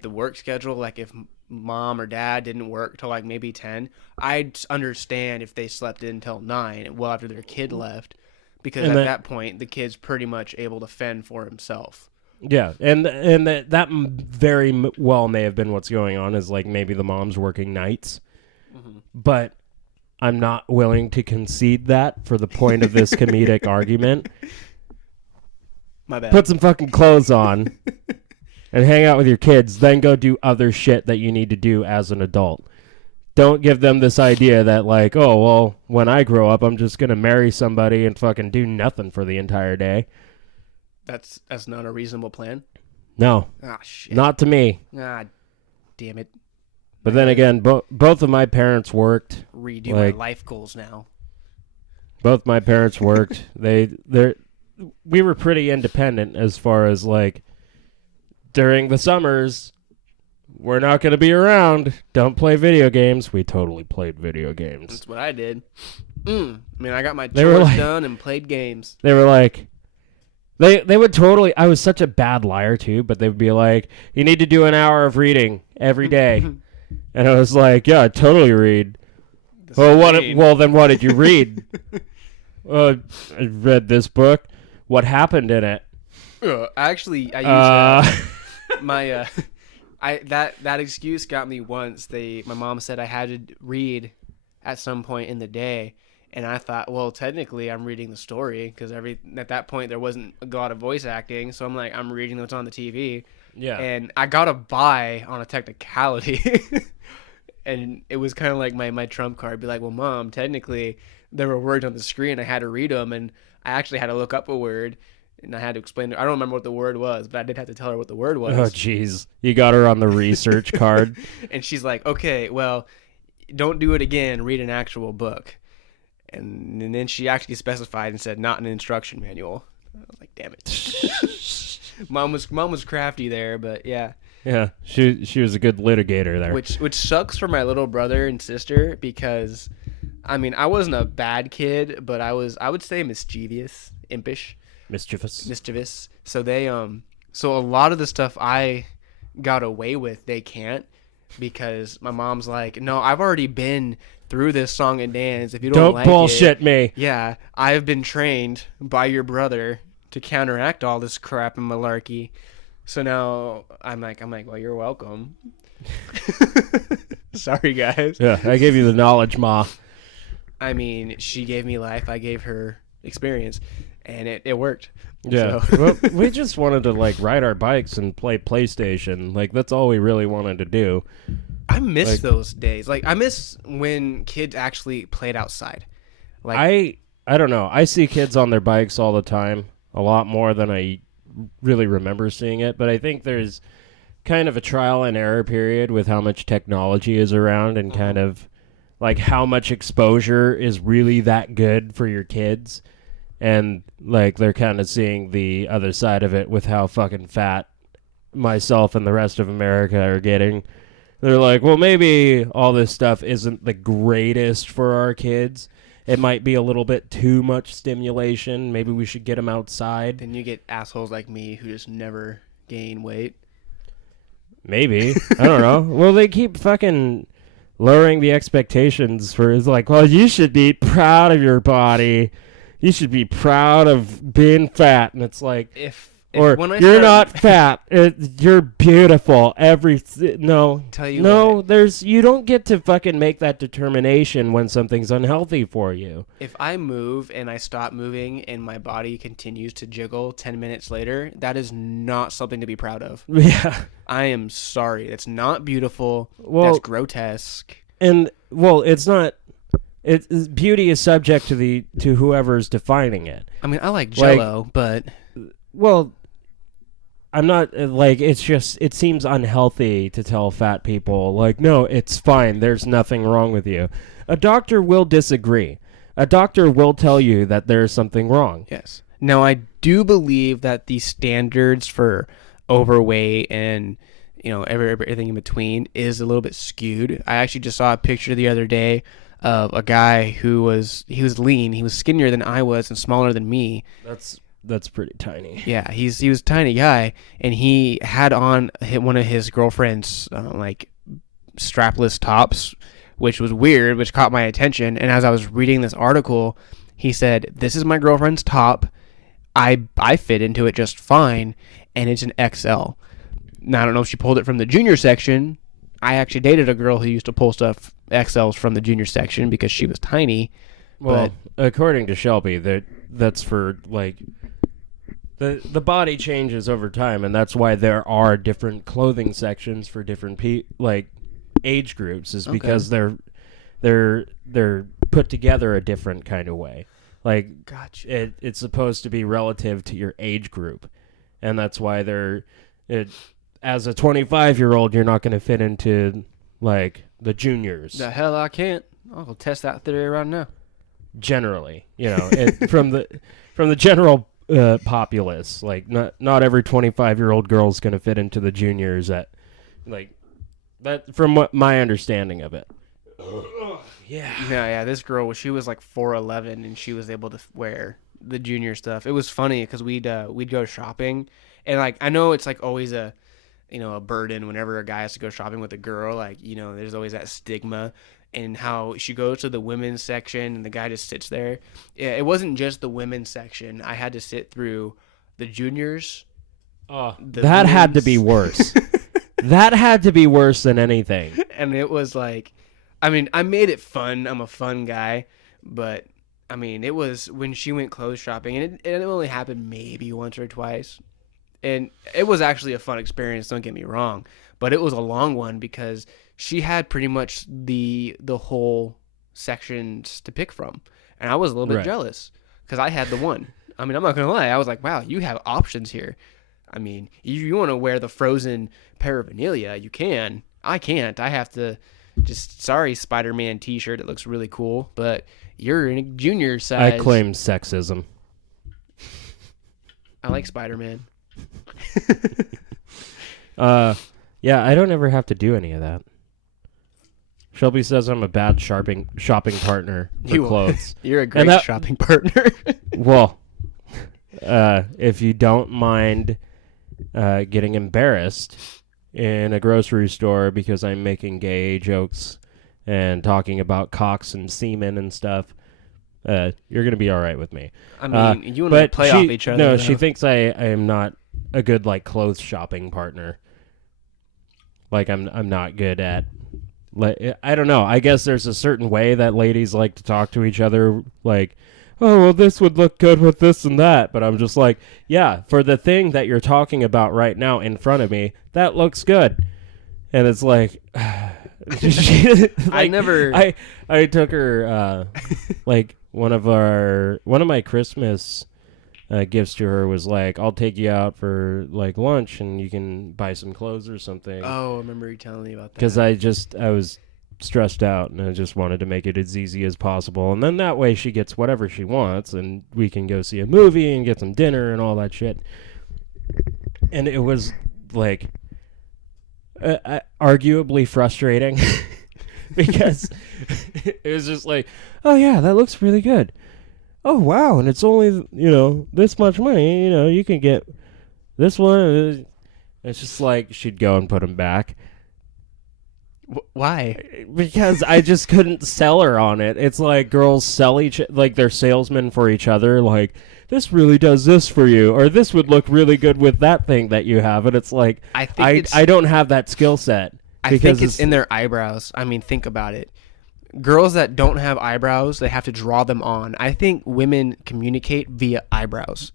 work schedule, like if mom or dad didn't work till like maybe 10, I'd understand if they slept in until 9, well after their kid left, because at that point the kid's pretty much able to fend for himself. Yeah, and that very well may have been what's going on, is like maybe the mom's working nights. Mm-hmm. But I'm not willing to concede that for the point of this comedic argument. My bad. Put some fucking clothes on and hang out with your kids, then go do other shit that you need to do as an adult. Don't give them this idea that like, oh, well, when I grow up, I'm just going to marry somebody and fucking do nothing for the entire day. That's not a reasonable plan? No. Ah, shit. Not to me. Ah, damn it. But then again, both of my parents worked. Redo my life goals now. Both my parents worked. We were pretty independent as far as like during the summers, we're not going to be around. Don't play video games. We totally played video games. That's what I did. I mean, I got my chores done and played games. They were like, they would totally, I was such a bad liar too, but they would be like, you need to do an hour of reading every day. And I was like, yeah, I totally read. Well, then what did you read? I read this book. What happened in it? Actually, I used that. That excuse got me once. My mom said I had to read at some point in the day, and I thought, well, technically I'm reading the story because at that point there wasn't a lot of voice acting, so I'm like, I'm reading what's on the TV. Yeah. And I got a buy on a technicality. And it was kind of like my trump card. Be like, well, Mom, technically there were words on the screen. I had to read them, and I actually had to look up a word, and I had to explain it. I don't remember what the word was, but I did have to tell her what the word was. Oh, jeez. You got her on the research card. And she's like, okay, well, don't do it again. Read an actual book. And then she actually specified and said, not an instruction manual. I was like, damn it. Mom was crafty there, but yeah. Yeah, she was a good litigator there. Which sucks for my little brother and sister because, I mean, I wasn't a bad kid, but I would say mischievous, impish, mischievous. So so a lot of the stuff I got away with, they can't, because my mom's like, no, I've already been through this song and dance. If you don't like bullshit me. Yeah, I've been trained by your brother to counteract all this crap and malarkey. So now I'm like, well, you're welcome. Sorry, guys. Yeah, I gave you the knowledge, Ma. I mean, she gave me life. I gave her experience, and it worked. Yeah. So. Well, we just wanted to like ride our bikes and play PlayStation. Like that's all we really wanted to do. I miss those days. Like I miss when kids actually played outside. Like I don't know. I see kids on their bikes all the time, a lot more than I really remember seeing it, but I think there's kind of a trial and error period with how much technology is around and kind of like how much exposure is really that good for your kids, and like they're kind of seeing the other side of it with how fucking fat myself and the rest of America are getting. They're like, well, maybe all this stuff isn't the greatest for our kids. It might be a little bit too much stimulation. Maybe we should get them outside. Then you get assholes like me who just never gain weight. Maybe. I don't know. Well, they keep fucking lowering the expectations for, it's like, well, you should be proud of your body. You should be proud of being fat. And it's like, or you're not fat. You're beautiful. You don't get to fucking make that determination when something's unhealthy for you. If I move and I stop moving and my body continues to jiggle 10 minutes later, that is not something to be proud of. Yeah. I am sorry. That's not beautiful. Well, that's grotesque. And well, it's not. Beauty is subject to whoever's defining it. I mean, I like Jell-O, but well, I'm not like, it's just, it seems unhealthy to tell fat people like, no, it's fine. There's nothing wrong with you. A doctor will disagree. A doctor will tell you that there's something wrong. Yes. Now, I do believe that the standards for overweight and, everything in between is a little bit skewed. I actually just saw a picture the other day of a guy he was lean. He was skinnier than I was and smaller than me. That's pretty tiny. Yeah, he was a tiny guy, and he had on one of his girlfriend's strapless tops, which was weird, which caught my attention. And as I was reading this article, he said, "This is my girlfriend's top. I fit into it just fine, and it's an XL." Now I don't know if she pulled it from the junior section. I actually dated a girl who used to pull stuff XLs from the junior section because she was tiny. Well, according to Shelby, that's for like. The body changes over time, and that's why there are different clothing sections for different age groups. Is because they're put together a different kind of way. Like, gotcha. It's supposed to be relative to your age group, and that's why as a 25-year-old, you're not going to fit into like the juniors. The hell I can't. I'll test that theory right now. Generally, from the general populace, like not every 25-year-old girl is going to fit into the juniors that from what my understanding of it. Yeah, this girl, she was like 4'11", and she was able to wear the junior stuff. It was funny because we'd go shopping, and like I know it's like always a burden whenever a guy has to go shopping with a girl. Like, there's always that stigma. And how she goes to the women's section and the guy just sits there. Yeah, it wasn't just the women's section. I had to sit through the juniors. That had to be worse. That had to be worse than anything. And it was like, I mean, I made it fun. I'm a fun guy. But, I mean, it was when she went clothes shopping. And it only happened maybe once or twice. And it was actually a fun experience, don't get me wrong. But it was a long one because she had pretty much the whole sections to pick from, and I was a little bit jealous because I had the one. I mean, I'm not gonna lie, I was like, wow, you have options here. I mean, you want to wear the Frozen paraphernalia, you can. I can't. I have to just, sorry, Spider-Man t-shirt. It looks really cool, but you're in a junior size. I claim sexism. I like Spider-Man. Yeah, I don't ever have to do any of that. Shelby says I'm a bad shopping partner for clothes. You're a great shopping partner. Well, if you don't mind getting embarrassed in a grocery store because I'm making gay jokes and talking about cocks and semen and stuff, you're going to be all right with me. I mean, you want to play off each other. No, though. She thinks I am not a good, like, clothes shopping partner. Like, I'm not good at... I don't know. I guess there's a certain way that ladies like to talk to each other, like, oh, well, this would look good with this and that. But I'm just like, yeah, for the thing that you're talking about right now in front of me, that looks good. And it's like, like I took her, like, one of my Christmas gifts to her was like, I'll take you out for like lunch and you can buy some clothes or something. Oh, I remember you telling me about that. Because I was stressed out and I just wanted to make it as easy as possible. And then that way she gets whatever she wants and we can go see a movie and get some dinner and all that shit. And it was like arguably frustrating because it was just like, oh yeah, that looks really good. Oh, wow, and it's only, this much money, you can get this one. It's just like she'd go and put them back. Why? Because I just couldn't sell her on it. It's like girls sell like they're salesmen for each other, like, this really does this for you, or this would look really good with that thing that you have, and it's like, I don't have that skill set. I think it's in their eyebrows. I mean, think about it. Girls that don't have eyebrows, they have to draw them on. I think women communicate via eyebrows.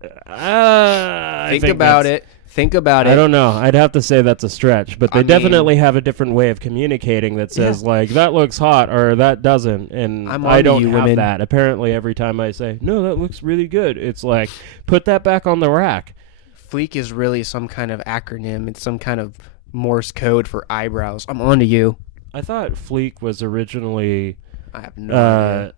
Think about it. I don't know. I'd have to say that's a stretch, but they definitely have a different way of communicating that says, like, that looks hot or that doesn't, and I don't have that. Apparently, every time I say, no, that looks really good, it's like, put that back on the rack. Fleek is really some kind of acronym. It's some kind of Morse code for eyebrows. I'm on to you. I thought Fleek was originally I have no idea.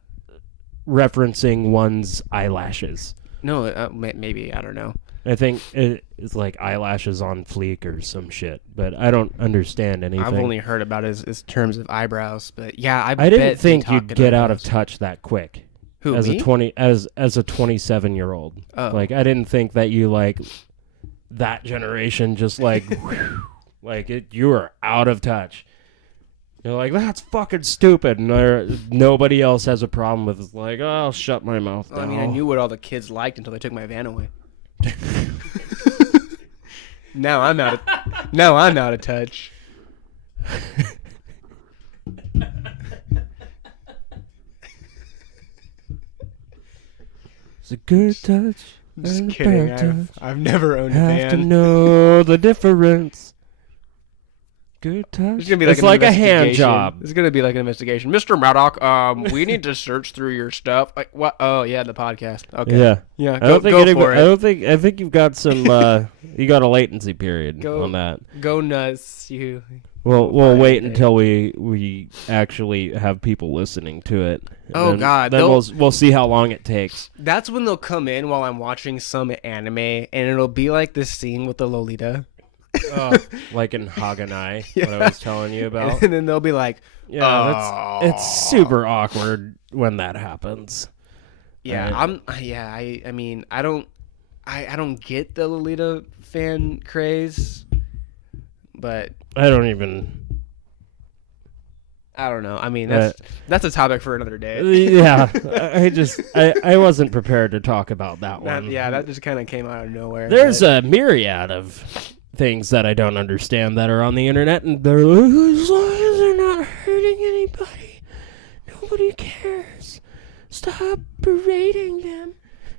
Referencing one's eyelashes. No, maybe. I don't know. I think it's like eyelashes on fleek or some shit, but I don't understand anything. I've only heard about it as terms of eyebrows, but yeah, I didn't think you'd get out of touch that quick. Who, as me? as a 27-year-old. Oh. Like, I didn't think that you, like, that generation just like like you were out of touch. You're like, that's fucking stupid, and nobody else has a problem with it. Like, oh, I'll shut my mouth now. I mean, I knew what all the kids liked until they took my van away. Now I'm out of touch. It's a good touch. Just kidding. I've never owned a van. Have to know the difference. Good touch. It's like a hand job. It's gonna be like an investigation, Mr. Maddock. We need to search through your stuff. Like what? Oh yeah, the podcast. Okay. Yeah. Go for it. I think you've got some. You got a latency period on that. Go nuts, you. We'll wait until we actually have people listening to it. God. Then we'll see how long it takes. That's when they'll come in while I'm watching some anime, and it'll be like this scene with the Lolita. Like in Haganai, what I was telling you about. And then they'll be like, it's super awkward when that happens. Yeah, I mean, I don't get the Lolita fan craze, but I don't know. I mean, that's a topic for another day. Yeah, I wasn't prepared to talk about that one. That just kind of came out of nowhere. There's a myriad of things that I don't understand that are on the internet, and they're like, as long as they're not hurting anybody, nobody cares. Stop berating them.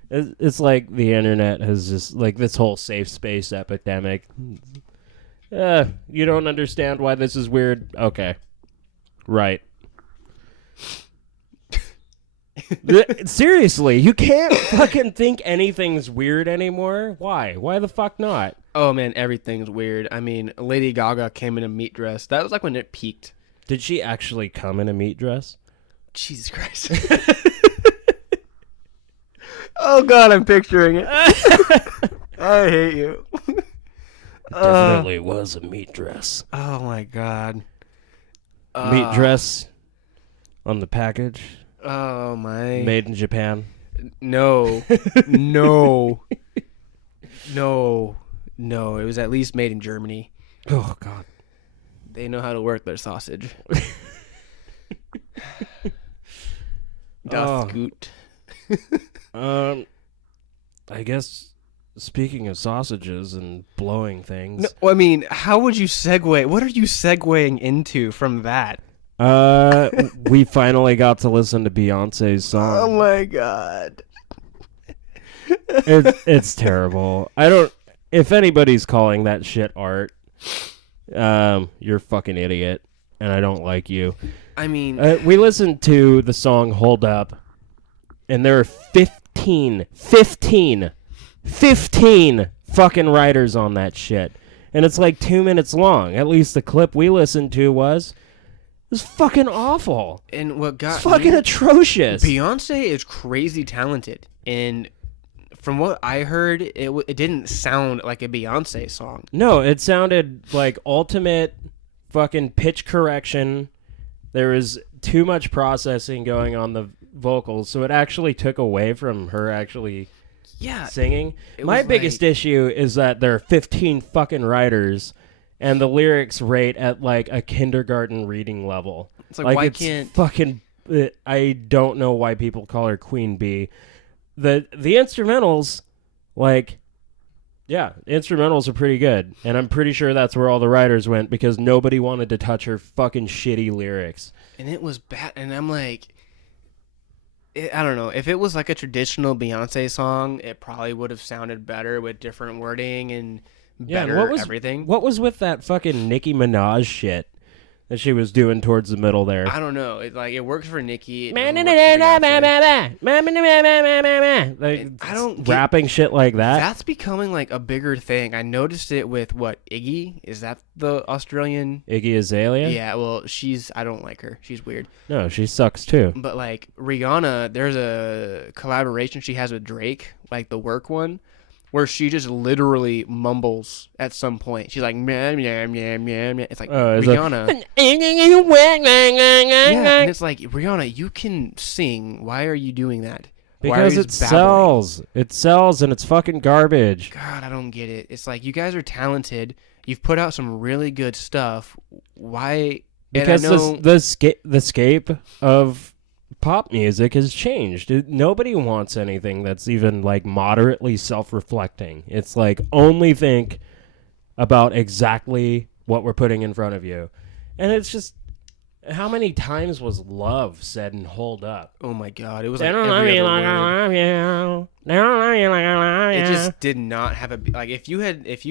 It's like the internet has just, like, this whole safe space epidemic. You don't understand why this is weird? Okay. Right. Seriously, you can't fucking think anything's weird anymore? Why? Why the fuck not? Oh, man, everything's weird. I mean, Lady Gaga came in a meat dress. That was like when it peaked. Did she actually come in a meat dress? Jesus Christ. Oh, God, I'm picturing it. I hate you. Definitely was a meat dress. Oh, my God. Meat dress on the package. Oh, my. Made in Japan. No. No. No. No. It was at least made in Germany. Oh, God. They know how to work their sausage. Doth goot. I guess speaking of sausages and blowing things. No, I mean, how would you segue? What are you segueing into from that? We finally got to listen to Beyonce's song. Oh my God. It's terrible. If anybody's calling that shit art, you're a fucking idiot, and I don't like you. I mean, we listened to the song Hold Up, and there are 15 fucking writers on that shit. And it's like 2 minutes long. At least the clip we listened to was. It was fucking awful. And what got it's fucking atrocious. Beyonce is crazy talented, and from what I heard, it didn't sound like a Beyonce song. No, it sounded like ultimate fucking pitch correction. There was too much processing going on the vocals, so it actually took away from her actually singing. My biggest issue is that there are 15 fucking writers, and the lyrics rate at like a kindergarten reading level. It's like why can't fucking? I don't know why people call her Queen Bee. The instrumentals, like, yeah, instrumentals are pretty good, and I'm pretty sure that's where all the writers went because nobody wanted to touch her fucking shitty lyrics. And it was bad, and I'm like, I don't know. If it was like a traditional Beyonce song, it probably would have sounded better with different wording and better everything. What was with that fucking Nicki Minaj shit that she was doing towards the middle there? I don't know. It works for Nicki. I don't rapping shit like that. That's becoming like a bigger thing. I noticed it with Iggy? Is that the Australian Iggy Azalea? Yeah, well, I don't like her. She's weird. No, she sucks too. But like Rihanna, there's a collaboration she has with Drake, like the work one, where she just literally mumbles at some point. She's like, meh, meh, meh, meh, meh. It's like, Rihanna. Yeah, and it's like, Rihanna, you can sing. Why are you doing that? Because it sells. It sells, and it's fucking garbage. God, I don't get it. It's like, you guys are talented. You've put out some really good stuff. Why? Because the scape of pop music has changed. Nobody wants anything that's even like moderately self-reflecting. It's like only think about exactly what we're putting in front of you. And it's just, how many times was love said and Hold Up? Oh my God, it was like every other word. It just did not have like if you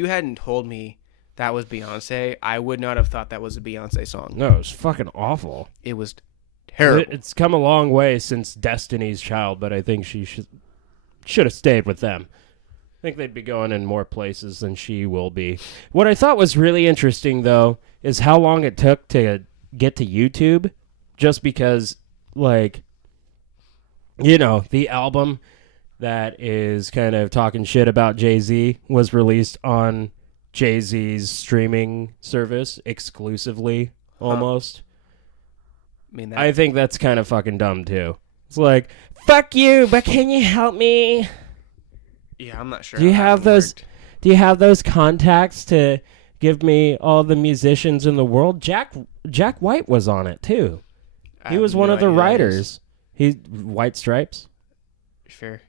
hadn't told me that was Beyonce, I would not have thought that was a Beyonce song. No, it was fucking awful. It was terrible. It's come a long way since Destiny's Child, but I think she should have stayed with them. I think they'd be going in more places than she will be. What I thought was really interesting, though, is how long it took to get to YouTube, just because, like, you know, the album that is kind of talking shit about Jay-Z was released on Jay-Z's streaming service exclusively, almost. I think that's kind of fucking dumb, too. It's like, fuck you, but can you help me? Yeah, I'm not sure. Do you have those contacts to give me all the musicians in the world? Jack White was on it, too. He was one of the writers. White Stripes. Sure.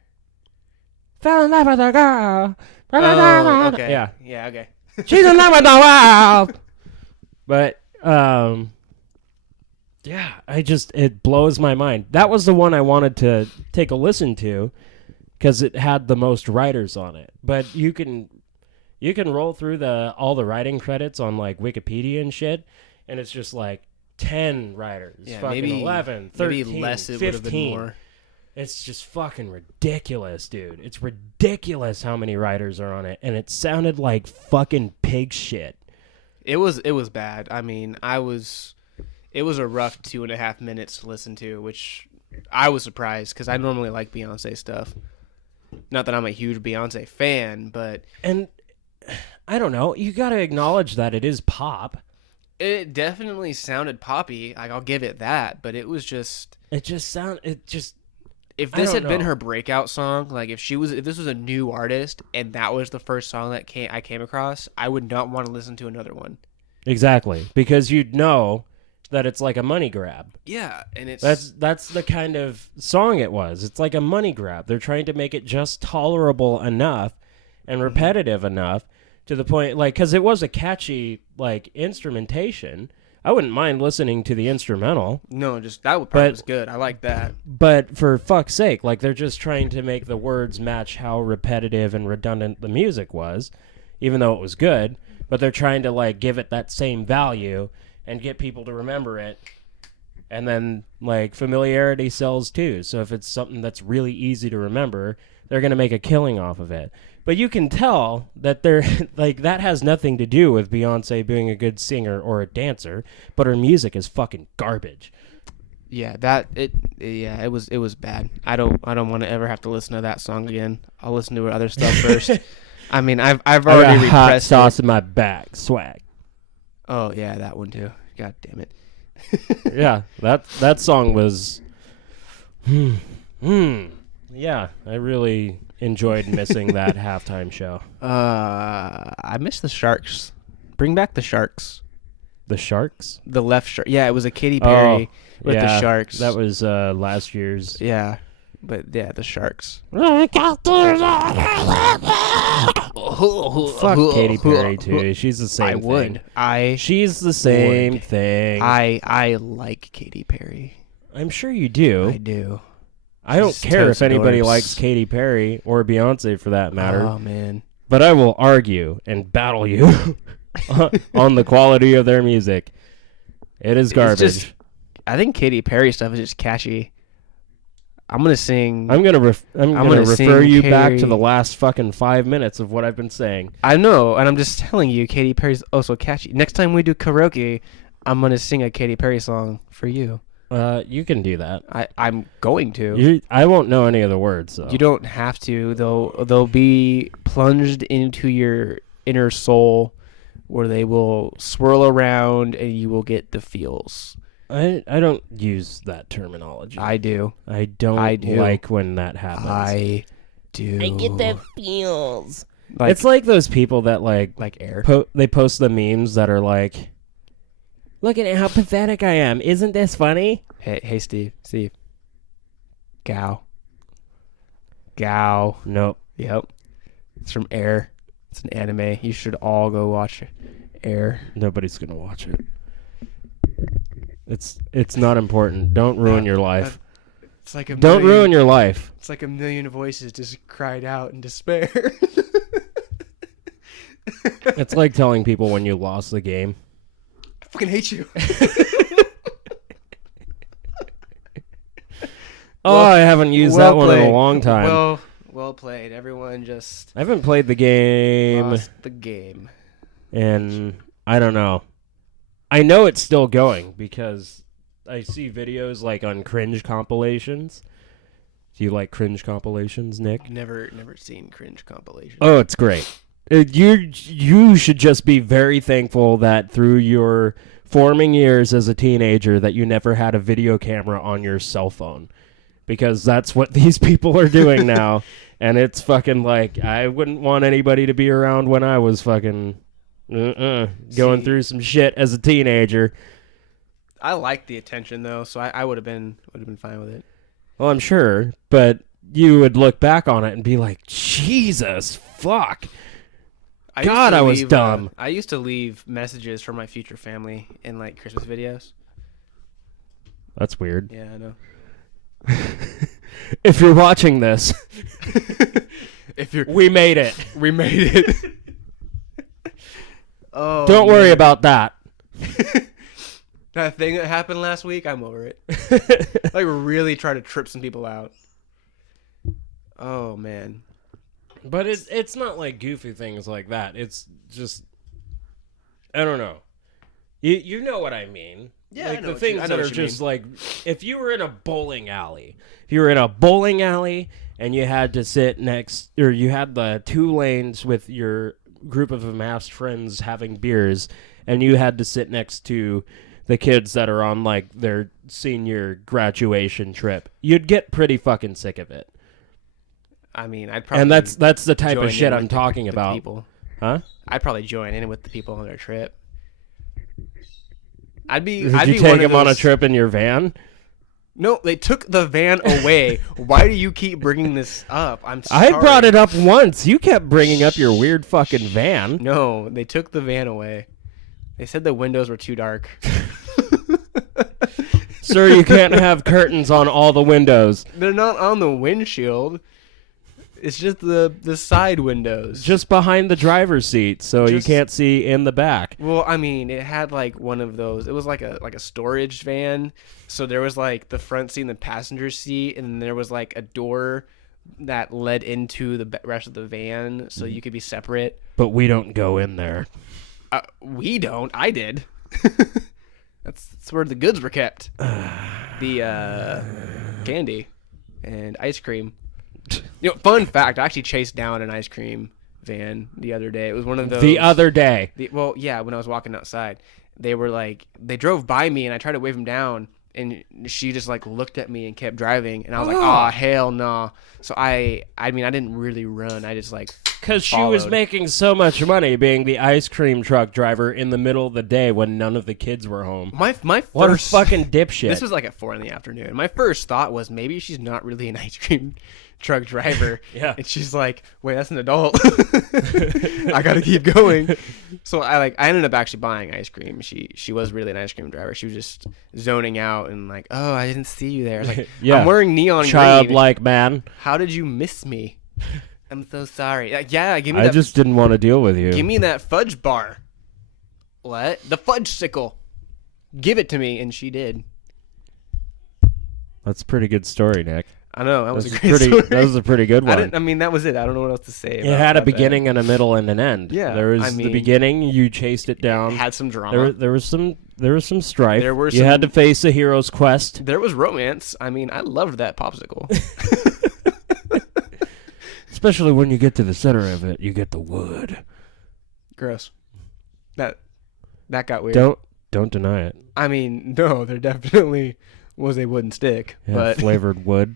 Fell in love with a girl. Oh, okay. Yeah. Yeah, okay. She's in love with the world. But, yeah, it blows my mind. That was the one I wanted to take a listen to because it had the most writers on it. But you can You can roll through all the writing credits on like Wikipedia and shit, and it's just like 10 writers, fucking maybe 11, 13, maybe less. It 15. would have been more. It's just fucking ridiculous, dude. It's ridiculous how many writers are on it, and it sounded like fucking pig shit. It was bad. I mean, it was a rough 2.5 minutes to listen to, which I was surprised because I normally like Beyonce stuff. Not that I'm a huge Beyonce fan, but and I don't know. You got to acknowledge that it is pop. It definitely sounded poppy. Like, I'll give it that, but it was just. If this had been her breakout song, like if this was a new artist and that was the first song that I came across, I would not want to listen to another one. Exactly, because you'd know that it's like a money grab. Yeah, and that's the kind of song it was. It's like a money grab. They're trying to make it just tolerable enough and repetitive enough to the point, like, because it was a catchy like instrumentation. I wouldn't mind listening to the instrumental. No, just that part was good. I like that. But for fuck's sake, like they're just trying to make the words match how repetitive and redundant the music was, even though it was good. But they're trying to like give it that same value and get people to remember it. And then like familiarity sells too. So if it's something that's really easy to remember, they're going to make a killing off of it. But you can tell that they're like that has nothing to do with Beyonce being a good singer or a dancer, but her music is fucking garbage. Yeah, it was bad. I don't want to ever have to listen to that song again. I'll listen to her other stuff first. I mean, I've already repressed hot sauce in my back, swag. Oh yeah, that one too. God damn it. Yeah, that song was. Yeah, I really enjoyed missing that halftime show. I miss the Sharks. Bring back the Sharks. The Sharks? The left shark. Yeah, it was a Katy Perry with the Sharks. That was last year's. Yeah, but yeah, the Sharks. Fuck Katy Perry too. She's the same thing. She's the same thing. I like Katy Perry. I'm sure you do. I do. I don't care if anybody likes Katy Perry or Beyonce for that matter. Oh, man. But I will argue and battle you on the quality of their music. It is garbage. I think Katy Perry stuff is just catchy. I'm going to sing. I'm going to refer you back to the last fucking 5 minutes of what I've been saying. I know, and I'm just telling you, Katy Perry's also catchy. Next time we do karaoke, I'm going to sing a Katy Perry song for you. You can do that. I'm going to. I won't know any of the words. So. You don't have to. They'll be plunged into your inner soul, where they will swirl around, and you will get the feels. I don't use that terminology. I do. I don't like when that happens. I do. I get the feels. It's like those people that like air. They post the memes that are like, "Look at how pathetic I am. Isn't this funny?" Hey, Steve. Gow. Nope. Yep. It's from Air. It's an anime. You should all go watch Air. Nobody's gonna watch it. It's not important. Don't ruin your life. It's like Don't ruin your life. It's like a million voices just cried out in despair. It's like telling people when you lost the game. I fucking hate you. I haven't used that one in a long time. Well played. Everyone just I haven't played the game. Lost the game. And I don't know. I know it's still going because I see videos like on cringe compilations. Do you like cringe compilations, Nick? Never seen cringe compilations. Oh, it's great. You should just be very thankful that through your forming years as a teenager that you never had a video camera on your cell phone, because that's what these people are doing now. And it's fucking like, I wouldn't want anybody to be around when I was fucking going through some shit as a teenager. I like the attention though, so I would have been fine with it. Well, I'm sure, but you would look back on it and be like, Jesus, fuck. I was dumb. I used to leave messages for my future family in like Christmas videos. That's weird. Yeah, I know. If you're watching this, we made it. We made it. Oh, Don't worry about that. That thing that happened last week, I'm over it. Like, really try to trip some people out. Oh, man. But it's not like goofy things like that. It's just, I don't know. You know what I mean. Yeah, like I know the what things you- I know that are what you just mean. like, if you were in a bowling alley, and you had to sit next, or you had the 2 lanes with your group of amassed friends having beers, and you had to sit next to the kids that are on like their senior graduation trip, you'd get pretty fucking sick of it. I mean, I'd probably. And that's the type join of shit in I'm with talking the about. People. Huh? I'd probably join in with the people on their trip. I'd be. Did I'd you be take one of him on a those- trip in your van? No, they took the van away. Why do you keep bringing this up? I'm sorry. I brought it up once. You kept bringing up your weird fucking van. No, they took the van away. They said the windows were too dark. Sir, you can't have curtains on all the windows. They're not on the windshield. It's just the side windows. Just behind the driver's seat, so you Just- can't see in the back. Well, I mean, it had like one of those. It was like a storage van. So there was like the front seat and the passenger seat, and then there was like a door that led into the rest of the van, so you could be separate. But we don't go in there. We don't. I did. That's where the goods were kept. The candy and ice cream. You know, fun fact, I actually chased down an ice cream van the other day. It was one of those. The other day. Well, yeah, when I was walking outside, they drove by me, and I tried to wave them down, and she just like looked at me and kept driving, and I was like, oh, hell no. So I mean, I didn't really run. I just like Because she was followed. making so much money being the ice cream truck driver in the middle of the day when none of the kids were home. my What first a fucking dipshit. This was like at 4 p.m. My first thought was maybe she's not really an ice cream truck driver. Yeah. And she's like, wait, that's an adult. I gotta keep going. So I ended up actually buying ice cream. She was really an ice cream driver. She was just zoning out and like, oh, I didn't see you there. I was like, Yeah. I'm wearing neon green. Childlike man. How did you miss me? I'm so sorry. Like, yeah, give me I that. just didn't want to deal with you. Give me that fudge bar. What? The fudge sickle. Give it to me, and she did. That's a pretty good story, Nick. I know that was That's a great story. That was a pretty good one. I mean, that was it. I don't know what else to say. It had a beginning and a middle and an end. Yeah, there was I the mean, beginning. You chased it down. It had some drama. There was some strife. There were You had to some- face a hero's quest. There was romance. I mean, I loved that popsicle. Especially when you get to the center of it, you get the wood. Gross. That got weird. Don't deny it. I mean, no, there definitely was a wooden stick, Yeah, but flavored wood.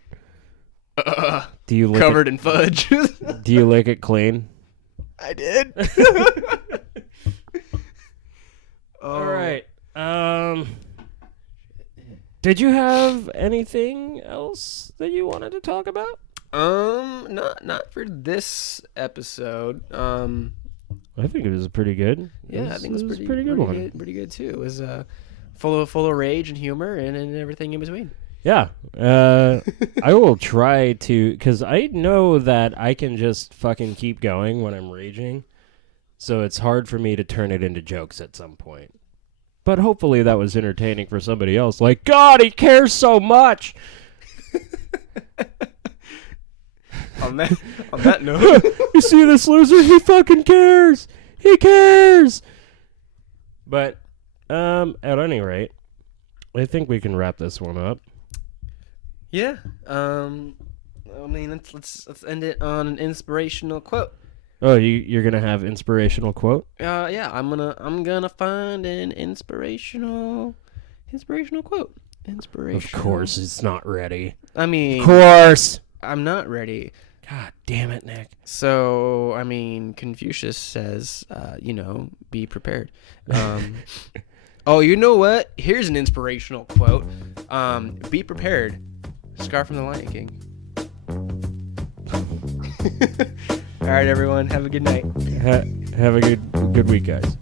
Do you lick covered in fudge. it? Do you lick it clean? I did. All right. Did you have anything else that you wanted to talk about? Not for this episode. I think it was pretty good. Yeah, I think it was pretty good one. Pretty good too. It was full of rage and humor and everything in between. Yeah. I will try to, because I know that I can just fucking keep going when I'm raging. So it's hard for me to turn it into jokes at some point. But hopefully that was entertaining for somebody else. Like, God, he cares so much. On that note, You see this loser? He fucking cares. He cares. But at any rate, I think we can wrap this one up. yeah. I mean, let's end it on an inspirational quote. Oh, you're gonna have inspirational quote? Yeah, I'm gonna find an inspirational quote. Inspirational. Of course, it's not ready. I mean, Of course. I'm not ready. God damn it, Nick. So, I mean, Confucius says, be prepared. Oh, you know what? Here's an inspirational quote. Be prepared. Scar from the Lion King. All right, everyone. Have a good night. Have a good week, guys.